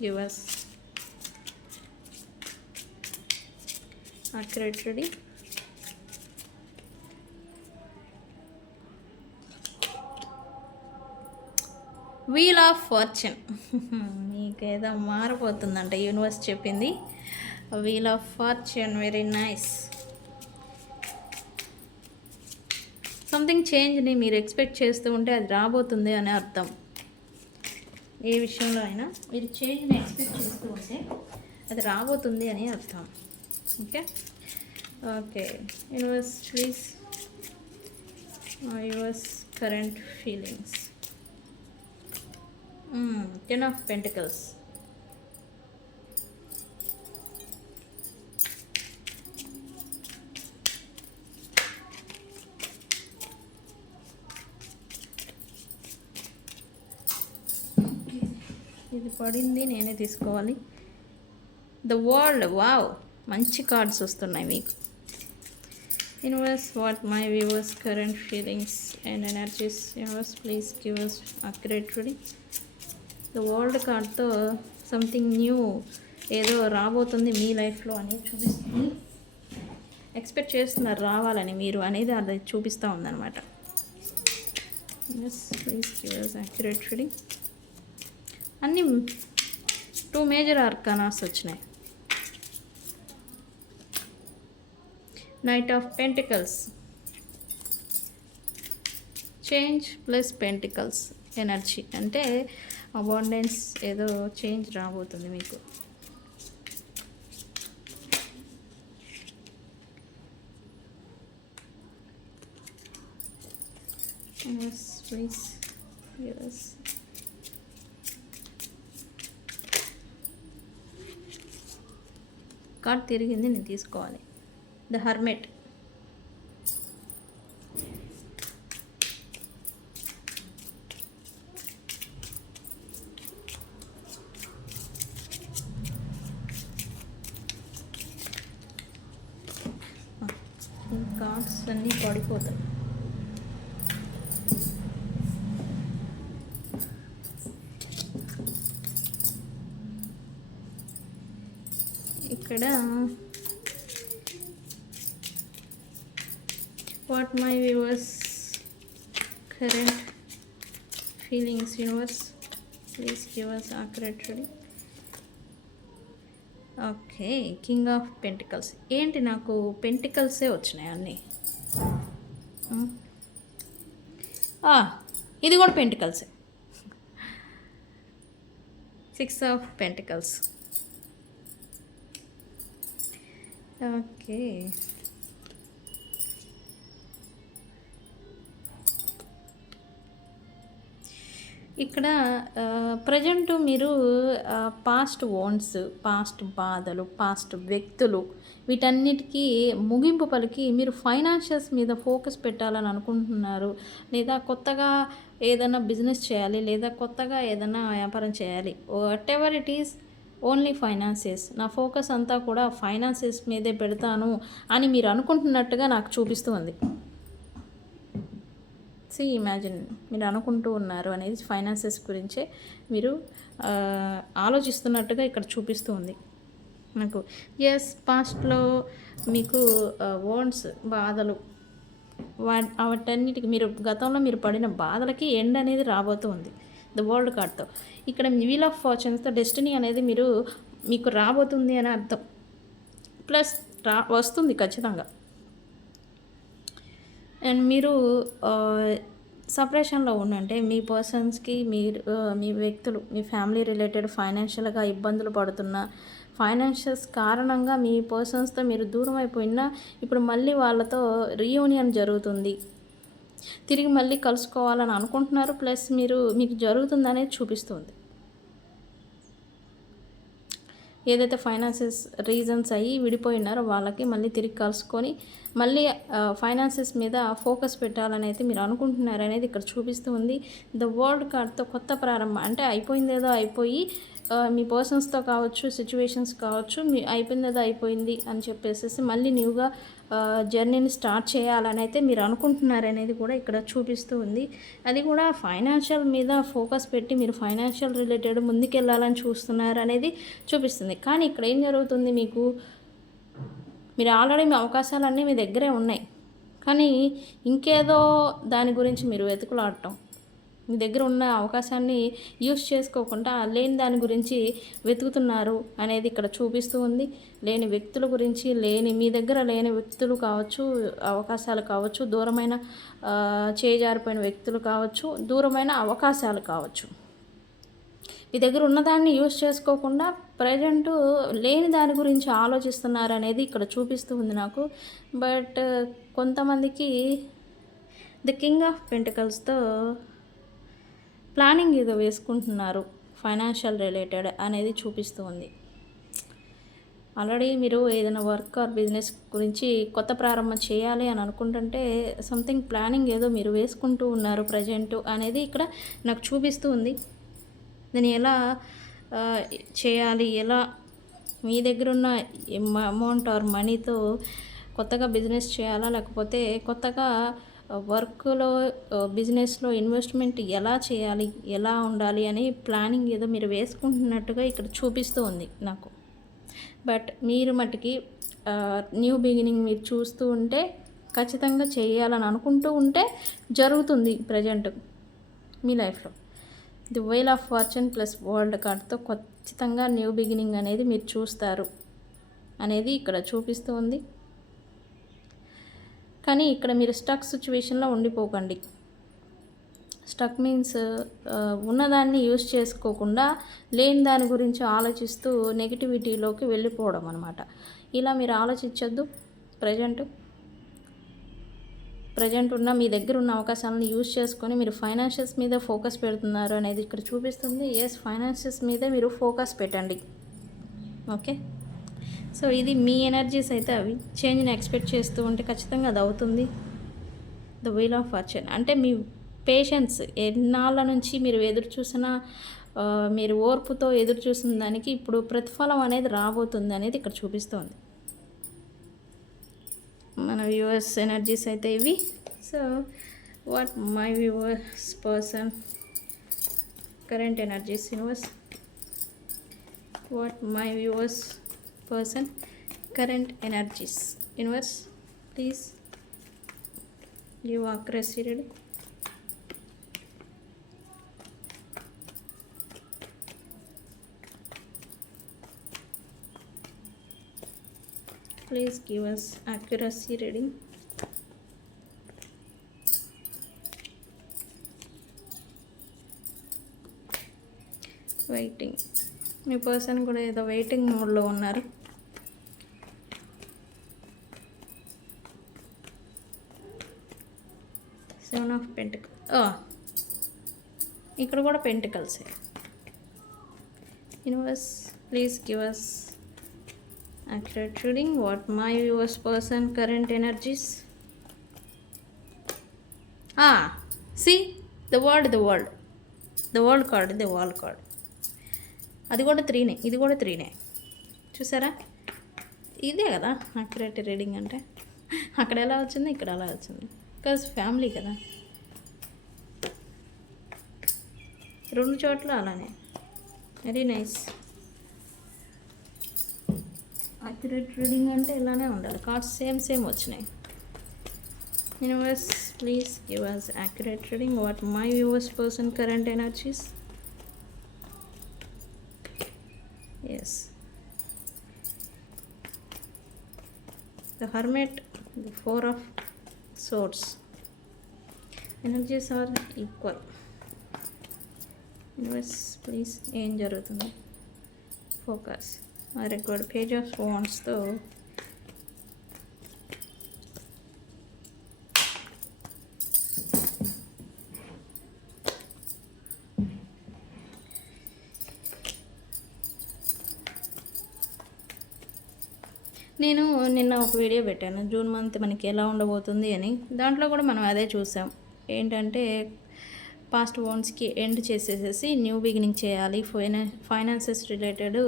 give us accurate reading. Wheel of fortune. మీకేదో మారిపోతుందంట యూనివర్స్ చెప్పింది. Wheel of fortune, very nice. Something చేంజ్ని మీరు ఎక్స్పెక్ట్ చేస్తూ ఉంటే అది రాబోతుంది అని అర్థం. ఏ విషయంలో అయినా మీరు చేంజ్ని ఎక్స్పెక్ట్ చేస్తూ ఉంటే అది రాబోతుంది అని అర్థం. Okay okay, universe please yours current feelings. Ten of Pentacles. ఇది పడింది, నేనే తీసుకోవాలి. The world. వావ్, మంచి కార్డ్స్ వస్తున్నాయి మీకు. Universe, what my viewers current feelings and energies. Universe, please give us accurate reading. The world కార్డ్తో సంథింగ్ న్యూ ఏదో రాబోతుంది మీ లైఫ్లో అనేది చూపిస్తుంది. ఎక్స్పెక్ట్ చేస్తున్నారు రావాలని మీరు అనేది అది చూపిస్తూ ఉందన్నమాట. Yes, please give us accurate reading. అన్నీ 2 మేజర్ ఆర్కానాస్ వచ్చినాయి. Knight of pentacles, change plus pentacles energy అంటే అబాండెన్స్, ఏదో చేంజ్ రాబోతుంది మీకు. Yes, please. Yes. కార్డ్ తిరిగింది, నేను తీసుకోవాలి. The hermit. కార్డ్స్ అన్నీ పడిపోతాయి. ఇక్కడ what my viewers current feelings. Universe please give us accurate reading. Okay, king of pentacles. ఏంటి నాకు పెంటికల్సే వచ్చినాయి అన్నీ. ఇది కూడా పెంటికల్సే. 6 ఆఫ్ పెంటికల్స్. ఓకే, ఇక్కడ ప్రజెంట్ మీరు పాస్ట్ ఓన్స్, పాస్ట్ బాధలు, పాస్ట్ వ్యక్తులు, వీటన్నిటికీ ముగింపు పలికి మీరు ఫైనాన్షియల్స్ మీద ఫోకస్ పెట్టాలని అనుకుంటున్నారు. లేదా కొత్తగా ఏదైనా బిజినెస్ చేయాలి, లేదా కొత్తగా ఏదైనా వ్యాపారం చేయాలి. What ever it is, only finances. నా ఫోకస్ అంతా కూడా ఫైనాన్సెస్ మీదే పెడతాను అని మీరు అనుకుంటున్నట్టుగా నాకు చూపిస్తూ ఉంది. ఇమాజిన్ మీరు అనుకుంటూ ఉన్నారు అనేది ఫైనాన్సెస్ గురించే మీరు ఆలోచిస్తున్నట్టుగా ఇక్కడ చూపిస్తూ ఉంది నాకు. ఎస్, పాస్ట్లో మీకు ఓన్స్ బాధలు వాటన్నిటికి మీరు గతంలో మీరు పడిన బాధలకి ఎండ్ అనేది రాబోతూ ఉంది ద వరల్డ్ కార్డ్తో. ఇక్కడ వీల్ ఆఫ్ ఫార్చ్యూన్స్తో డెస్టినీ అనేది మీకు రాబోతుంది అని అర్థం. ప్లస్ వస్తుంది ఖచ్చితంగా. అండ్ మీరు సపరేషన్లో ఉండంటే మీ పర్సన్స్కి మీరు మీ వ్యక్తులు మీ ఫ్యామిలీ రిలేటెడ్ ఫైనాన్షియల్గా ఇబ్బందులు పడుతున్న ఫైనాన్షియల్స్ కారణంగా మీ పర్సన్స్తో మీరు దూరం అయిపోయినా ఇప్పుడు మళ్ళీ వాళ్ళతో రీయూనియన్ జరుగుతుంది, తిరిగి మళ్ళీ కలుసుకోవాలని అనుకుంటున్నారు. ప్లస్ మీకు జరుగుతుందనేది చూపిస్తుంది. ఏదైతే ఫైనాన్సెస్ రీజన్స్ అయ్యి విడిపోయినారో వాళ్ళకి మళ్ళీ తిరిగి కలుసుకొని మళ్ళీ ఫైనాన్సెస్ మీద ఫోకస్ పెట్టాలని అయితే మీరు అనుకుంటున్నారనేది ఇక్కడ చూపిస్తూ ఉంది. ద వరల్డ్ కార్డ్తో కొత్త ప్రారంభం అంటే అయిపోయిందేదో అయిపోయి మీ పర్సన్స్తో కావచ్చు, సిచ్యువేషన్స్ కావచ్చు, అయిపోయిందేదో అయిపోయింది అని చెప్పేసి మళ్ళీ న్యూగా జర్నీని స్టార్ట్ చేయాలని అయితే మీరు అనుకుంటున్నారనేది కూడా ఇక్కడ చూపిస్తూ ఉంది. అది కూడా ఫైనాన్షియల్ మీద ఫోకస్ పెట్టి మీరు ఫైనాన్షియల్ రిలేటెడ్ ముందుకెళ్ళాలని చూస్తున్నారు అనేది చూపిస్తుంది. కానీ ఇక్కడ ఏం జరుగుతుంది, మీరు ఆల్రెడీ మీ అవకాశాలన్నీ మీ దగ్గరే ఉన్నాయి, కానీ ఇంకేదో దాని గురించి మీరు వెతుకులాడటం, మీ దగ్గర ఉన్న అవకాశాన్ని యూస్ చేసుకోకుండా లేని దాని గురించి వెతుకుతున్నారు అనేది ఇక్కడ చూపిస్తూ ఉంది. లేని వ్యక్తుల గురించి, మీ దగ్గర లేని వ్యక్తులు కావచ్చు, అవకాశాలు కావచ్చు, దూరమైన చేజారిపోయిన వ్యక్తులు కావచ్చు, దూరమైన అవకాశాలు కావచ్చు, మీ దగ్గర ఉన్నదాన్ని యూస్ చేసుకోకుండా ప్రజెంటు లేని దాని గురించి ఆలోచిస్తున్నారు అనేది ఇక్కడ చూపిస్తూ ఉంది నాకు. బట్ కొంతమందికి ది కింగ్ ఆఫ్ పెంటికల్స్తో ప్లానింగ్ ఏదో వేసుకుంటున్నారు ఫైనాన్షియల్ రిలేటెడ్ అనేది చూపిస్తూ ఉంది. ఆల్రెడీ మీరు ఏదైనా వర్క్ ఆర్ బిజినెస్ గురించి కొత్త ప్రారంభం చేయాలి అని అనుకుంటుంటే సంథింగ్ ప్లానింగ్ ఏదో మీరు వేసుకుంటూ ఉన్నారు ప్రజెంటు అనేది ఇక్కడ నాకు చూపిస్తూ ఉంది. దీన్ని ఎలా చేయాలి, ఎలా మీ దగ్గర ఉన్న అమౌంట్ ఆర్ మనీతో కొత్తగా బిజినెస్ చేయాలా, లేకపోతే కొత్తగా వర్క్లో బిజినెస్లో ఇన్వెస్ట్మెంట్ ఎలా చేయాలి, ఎలా ఉండాలి అని ప్లానింగ్ ఏదో మీరు వేసుకుంటున్నట్టుగా ఇక్కడ చూపిస్తూ ఉంది నాకు. బట్ మీరు మట్టుకి న్యూ బిగినింగ్ మీరు చూస్తూ ఉంటే ఖచ్చితంగా చేయాలని అనుకుంటూ ఉంటే జరుగుతుంది ప్రజెంట్ మీ లైఫ్లో. The wheel of fortune plus world కార్డ్తో ఖచ్చితంగా న్యూ బిగినింగ్ అనేది మీరు చూస్తారు అనేది ఇక్కడ చూపిస్తూ ఉంది. కానీ ఇక్కడ మీరు స్టక్ సిచ్యువేషన్లో ఉండిపోకండి. స్టక్ మీన్స్ ఉన్నదాన్ని యూస్ చేసుకోకుండా లేని దాని గురించి ఆలోచిస్తూ నెగిటివిటీలోకి వెళ్ళిపోవడం అనమాట. ఇలా మీరు ఆలోచించొద్దు. ప్రజెంట్ ఉన్న మీ దగ్గర ఉన్న అవకాశాలను యూజ్ చేసుకొని మీరు ఫైనాన్షియల్స్ మీద ఫోకస్ పెడుతున్నారు అనేది ఇక్కడ చూపిస్తుంది. ఎస్, ఫైనాన్షియల్స్ మీద మీరు ఫోకస్ పెట్టండి. ఓకే, సో ఇది మీ ఎనర్జీస్ అయితే అవి చేంజ్ని ఎక్స్పెక్ట్ చేస్తూ ఉంటే ఖచ్చితంగా అది అవుతుంది. ద వీల్ ఆఫ్ ఫార్చ్యూన్ అంటే మీ పేషెన్స్, ఎన్నాళ్ళ నుంచి మీరు ఎదురు చూసిన మీరు ఓర్పుతో ఎదురు చూసిన దానికి ఇప్పుడు ప్రతిఫలం అనేది రాబోతుంది అనేది ఇక్కడ చూపిస్తుంది. మన వ్యూవర్స్ ఎనర్జీస్ అయితే ఇవి. So what my viewers person current energies universe, what my viewers person current energies universe, please give accuracy reading. Please give us accuracy reading. Waiting, మీ పర్సన్ కూడా ఏదో వెయిటింగ్ మోడ్లో ఉన్నారు. సెవెన్ ఆఫ్ పెంటికల్స్, ఇక్కడ కూడా పెంటికల్సే. Universe please give us accurate reading. What my viewers person current energies. See the world card, the wall card. అది కూడా 3నే, ఇది కూడా 3నే. చూసారా, ఇదే కదా అక్యురేట్ రీడింగ్ అంటే. అక్కడ ఎలా వచ్చింది, ఇక్కడ ఎలా వచ్చింది, బికాజ్ ఫ్యామిలీ కదా. రెండు చోట్ల అలానే. Very nice. యాక్యురేట్ రీడింగ్ అంటే ఇలానే ఉండాలి. కార్డ్స్ సేమ్ వచ్చినాయి. Universe please give us accurate reading what my viewers person current energies. Yes, the hermit, the four of swords, energies are equal. Universe please ఏం జరుగుతుంది? Focus. I record page of wands తో నేను నిన్న ఒక వీడియో పెట్టాను జూన్ మంత్ మనకి ఎలా ఉండబోతుంది అని. దాంట్లో కూడా మనం అదే చూసాం. ఏంటంటే పాస్ట్ వాన్స్కి ఎండ్ చేసేసేసి న్యూ బిగినింగ్ చేయాలి, ఫైనాన్సెస్ రిలేటెడ్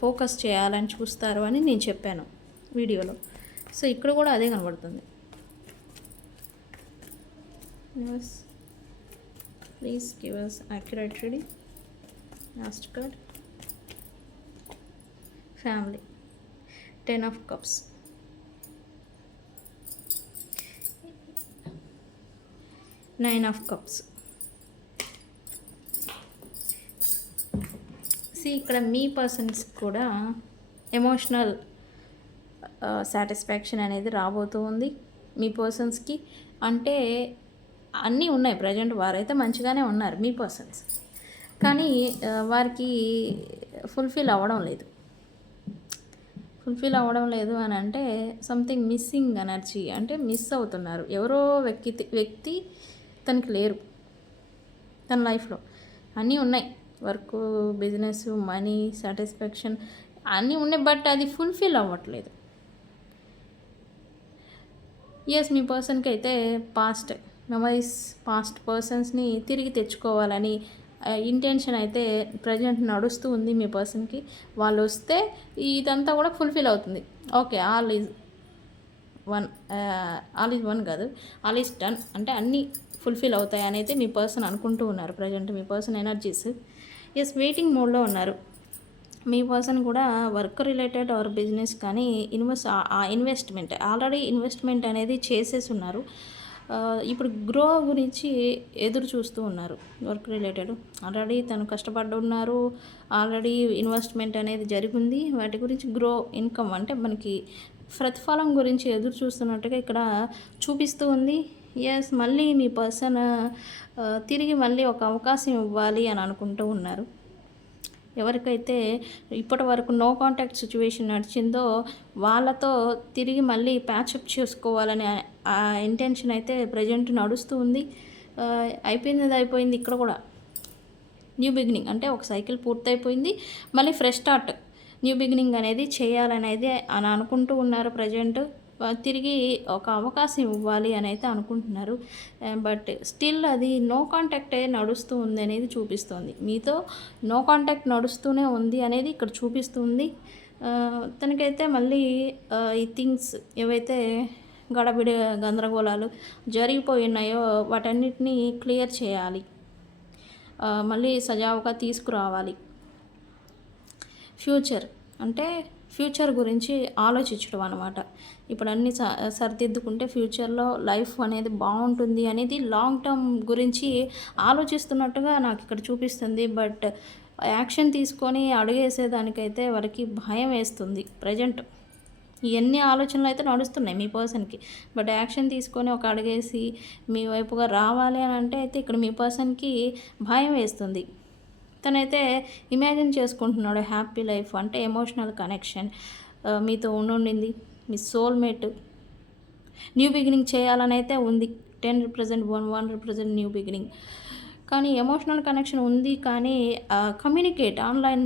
ఫోకస్ చేయాలని చూస్తారు అని నేను చెప్పాను వీడియోలో. సో ఇక్కడ కూడా అదే కనబడుతుంది. Please give us accurate reading. Last card family, 10 of cups, 9 of cups. ఇక్కడ మీ పర్సన్స్ కూడా ఎమోషనల్ సాటిస్ఫాక్షన్ అనేది రాబోతూ ఉంది మీ పర్సన్స్కి. అంటే అన్నీ ఉన్నాయి ప్రజెంట్, వారైతే మంచిగానే ఉన్నారు మీ పర్సన్స్, కానీ వారికి ఫుల్ఫిల్ అవ్వడం లేదు అని అంటే సంథింగ్ మిస్సింగ్ ఎనర్జీ, అంటే మిస్ అవుతున్నారు. ఎవరో వ్యక్తి తనకి లేరు తన లైఫ్లో. అన్నీ ఉన్నాయి, వర్క్, బిజినెస్, మనీ, సాటిస్ఫాక్షన్ అన్నీ ఉన్నాయి, బట్ అది ఫుల్ఫిల్ అవ్వట్లేదు. ఎస్, మీ పర్సన్కి అయితే పాస్ట్ మెమరీస్, పాస్ట్ పర్సన్స్ని తిరిగి తెచ్చుకోవాలని ఇంటెన్షన్ అయితే ప్రజెంట్ నడుస్తూ ఉంది మీ పర్సన్కి. వాళ్ళు వస్తే ఇదంతా కూడా ఫుల్ఫిల్ అవుతుంది. ఓకే, ఆల్ ఈజ్ వన్ కాదు, ఆల్ ఈజ్ డన్, అంటే అన్నీ ఫుల్ఫిల్ అవుతాయి అని అయితే మీ పర్సన్ అనుకుంటూ ఉన్నారు ప్రజెంట్. మీ పర్సన్ ఎనర్జీస్ ఎస్ వెయిటింగ్ మోడ్లో ఉన్నారు. మీ పర్సన్ కూడా వర్క్ రిలేటెడ్ ఆర్ బిజినెస్ కానీ ఇన్వెస్ట్మెంట్ ఆల్రెడీ ఇన్వెస్ట్మెంట్ అనేది చేసేసి ఉన్నారు. ఇప్పుడు గ్రో గురించి ఎదురు చూస్తూ ఉన్నారు. వర్క్ రిలేటెడ్ ఆల్రెడీ తను కష్టపడ్డ ఉన్నారు, ఆల్రెడీ ఇన్వెస్ట్మెంట్ అనేది జరిగింది. వాటి గురించి గ్రో ఇన్కమ్ అంటే మనకి ప్రతిఫలం గురించి ఎదురు చూస్తున్నట్టుగా ఇక్కడ చూపిస్తూ ఉంది. ఎస్, మళ్ళీ మీ పర్సన్ తిరిగి మళ్ళీ ఒక అవకాశం ఇవ్వాలి అని అనుకుంటూ ఉన్నారు. ఎవరికైతే ఇప్పటి వరకు నో కాంటాక్ట్ సిచ్యువేషన్ నడిచిందో వాళ్ళతో తిరిగి మళ్ళీ ప్యాచప్ చేసుకోవాలనే ఆ ఇంటెన్షన్ అయితే ప్రజెంట్ నడుస్తూ ఉంది. అయిపోయింది. ఇక్కడ కూడా న్యూ బిగినింగ్ అంటే ఒక సైకిల్ పూర్తయిపోయింది, మళ్ళీ ఫ్రెష్ స్టార్ట్, న్యూ బిగినింగ్ అనేది చేయాలనేది అని అనుకుంటూ ఉన్నారు ప్రజెంట్. తిరిగి ఒక అవకాశం ఇవ్వాలి అని అయితే అనుకుంటున్నారు. బట్ స్టిల్ అది నో కాంటాక్ట్ నడుస్తూ ఉంది అనేది చూపిస్తుంది. మీతో నో కాంటాక్ట్ నడుస్తూనే ఉంది అనేది ఇక్కడ చూపిస్తుంది. తనకైతే మళ్ళీ ఈ థింగ్స్ ఏవైతే గడబిడి గందరగోళాలు జరిగిపోయి ఉన్నాయో వాటన్నిటినీ క్లియర్ చేయాలి, మళ్ళీ సజావుగా తీసుకురావాలి. ఫ్యూచర్ అంటే ఫ్యూచర్ గురించి ఆలోచించడం అనమాట. ఇప్పుడు అన్నీ సరిదిద్దుకుంటే ఫ్యూచర్లో లైఫ్ అనేది బాగుంటుంది అనేది లాంగ్ టర్మ్ గురించి ఆలోచిస్తున్నట్టుగా నాకు ఇక్కడ చూపిస్తుంది. బట్ యాక్షన్ తీసుకొని అడుగేసేదానికైతే వారికి భయం వేస్తుంది ప్రజెంట్. ఇవన్నీ ఆలోచనలు అయితే నడుస్తున్నాయి మీ పర్సన్కి, బట్ యాక్షన్ తీసుకొని ఒక అడుగేసి మీ వైపుగా రావాలి అని అంటే అయితే ఇక్కడ మీ పర్సన్కి భయం వేస్తుంది. తనైతే ఇమాజిన్ చేసుకుంటున్నాడు హ్యాపీ లైఫ్, అంటే ఎమోషనల్ కనెక్షన్ మీతో ఉండింది, మీ సోల్మేట్. న్యూ బిగినింగ్ చేయాలని అయితే ఉంది. 10 రిప్రజెంట్ 1 రిప్రజెంట్ న్యూ బిగినింగ్. కానీ ఎమోషనల్ కనెక్షన్ ఉంది, కానీ కమ్యూనికేట్ ఆన్లైన్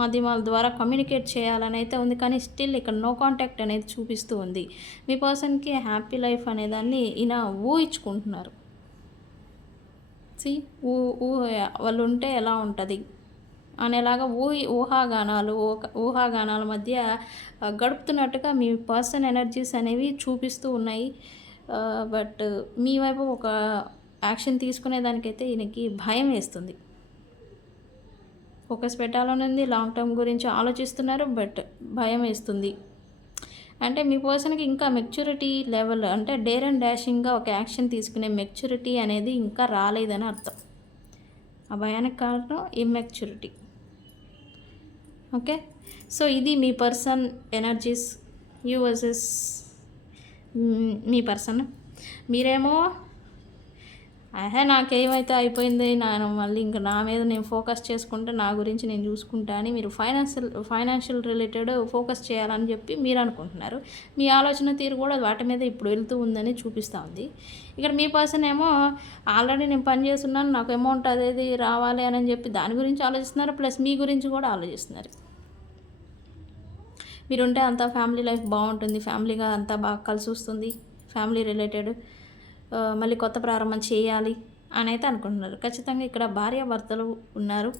మాధ్యమాల ద్వారా కమ్యూనికేట్ చేయాలని అయితే ఉంది, కానీ స్టిల్ ఇక్కడ నో కాంటాక్ట్ అనేది చూపిస్తూ ఉంది. మీ పర్సన్కి హ్యాపీ లైఫ్ అనేదాన్ని ఈయన ఊహించుకుంటున్నారు. వాళ్ళు ఉంటే ఎలా ఉంటుంది అనేలాగా ఊహాగానాల మధ్య గడుపుతున్నట్టుగా మీ పర్సన్ ఎనర్జీస్ అనేవి చూపిస్తూ ఉన్నాయి. బట్ మీ వైపు ఒక యాక్షన్ తీసుకునేదానికైతే ఈయనకి భయం వేస్తుంది. ఫోకస్ పెట్టాలని ఉంది, లాంగ్ టర్మ్ గురించి ఆలోచిస్తున్నారు, బట్ భయం వేస్తుంది. అంటే మీ పర్సన్కి ఇంకా మెచ్యూరిటీ లెవెల్, అంటే డేర్ అండ్ డాషింగ్గా ఒక యాక్షన్ తీసుకునే మెచ్యూరిటీ అనేది ఇంకా రాలేదని అర్థం. ఆ భయానికి కారణం ఇమ్మెచ్యూరిటీ. ఓకే, సో ఇది మీ పర్సన్ ఎనర్జీస్, యూ వర్సెస్ మీ పర్సన్. మీరేమో నాకేమైతే అయిపోయింది, నేను మళ్ళీ ఇంకా నా మీద నేను ఫోకస్ చేసుకుంటే, నా గురించి నేను చూసుకుంటా అని మీరు ఫైనాన్షియల్ రిలేటెడ్ ఫోకస్ చేయాలని చెప్పి మీరు అనుకుంటున్నారు. మీ ఆలోచన తీరు కూడా వాటి మీద ఇప్పుడు వెళ్తూ ఉందని చూపిస్తూ ఉంది. ఇక్కడ మీ పర్సన్ ఏమో ఆల్రెడీ నేను పని చేస్తున్నాను, నాకు అమౌంట్ అదేది రావాలి అని చెప్పి దాని గురించి ఆలోచిస్తున్నారు, ప్లస్ మీ గురించి కూడా ఆలోచిస్తున్నారు. మీరుంటే అంతా ఫ్యామిలీ లైఫ్ బాగుంటుంది, ఫ్యామిలీగా అంతా బాగా కలిసి వస్తుంది, ఫ్యామిలీ రిలేటెడ్ మళ్ళీ కొత్త ప్రారంభం చేయాలి అని అయితే అనుకుంటున్నారు. ఖచ్చితంగా ఇక్కడ భార్యాభర్తలు ఉన్నారు,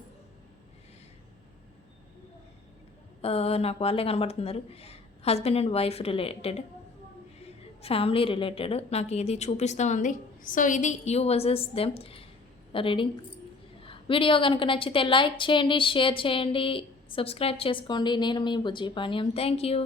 నాకు వాళ్ళే కనబడుతున్నారు. Husband and wife related, family related నాకు ఇది చూపిస్తూ ఉంది. సో ఇది you versus them reading. Video కనుక నచ్చితే లైక్ చేయండి, షేర్ చేయండి, సబ్స్క్రైబ్ చేసుకోండి. నేను మీ బుజ్జి పానీయం. Thank you.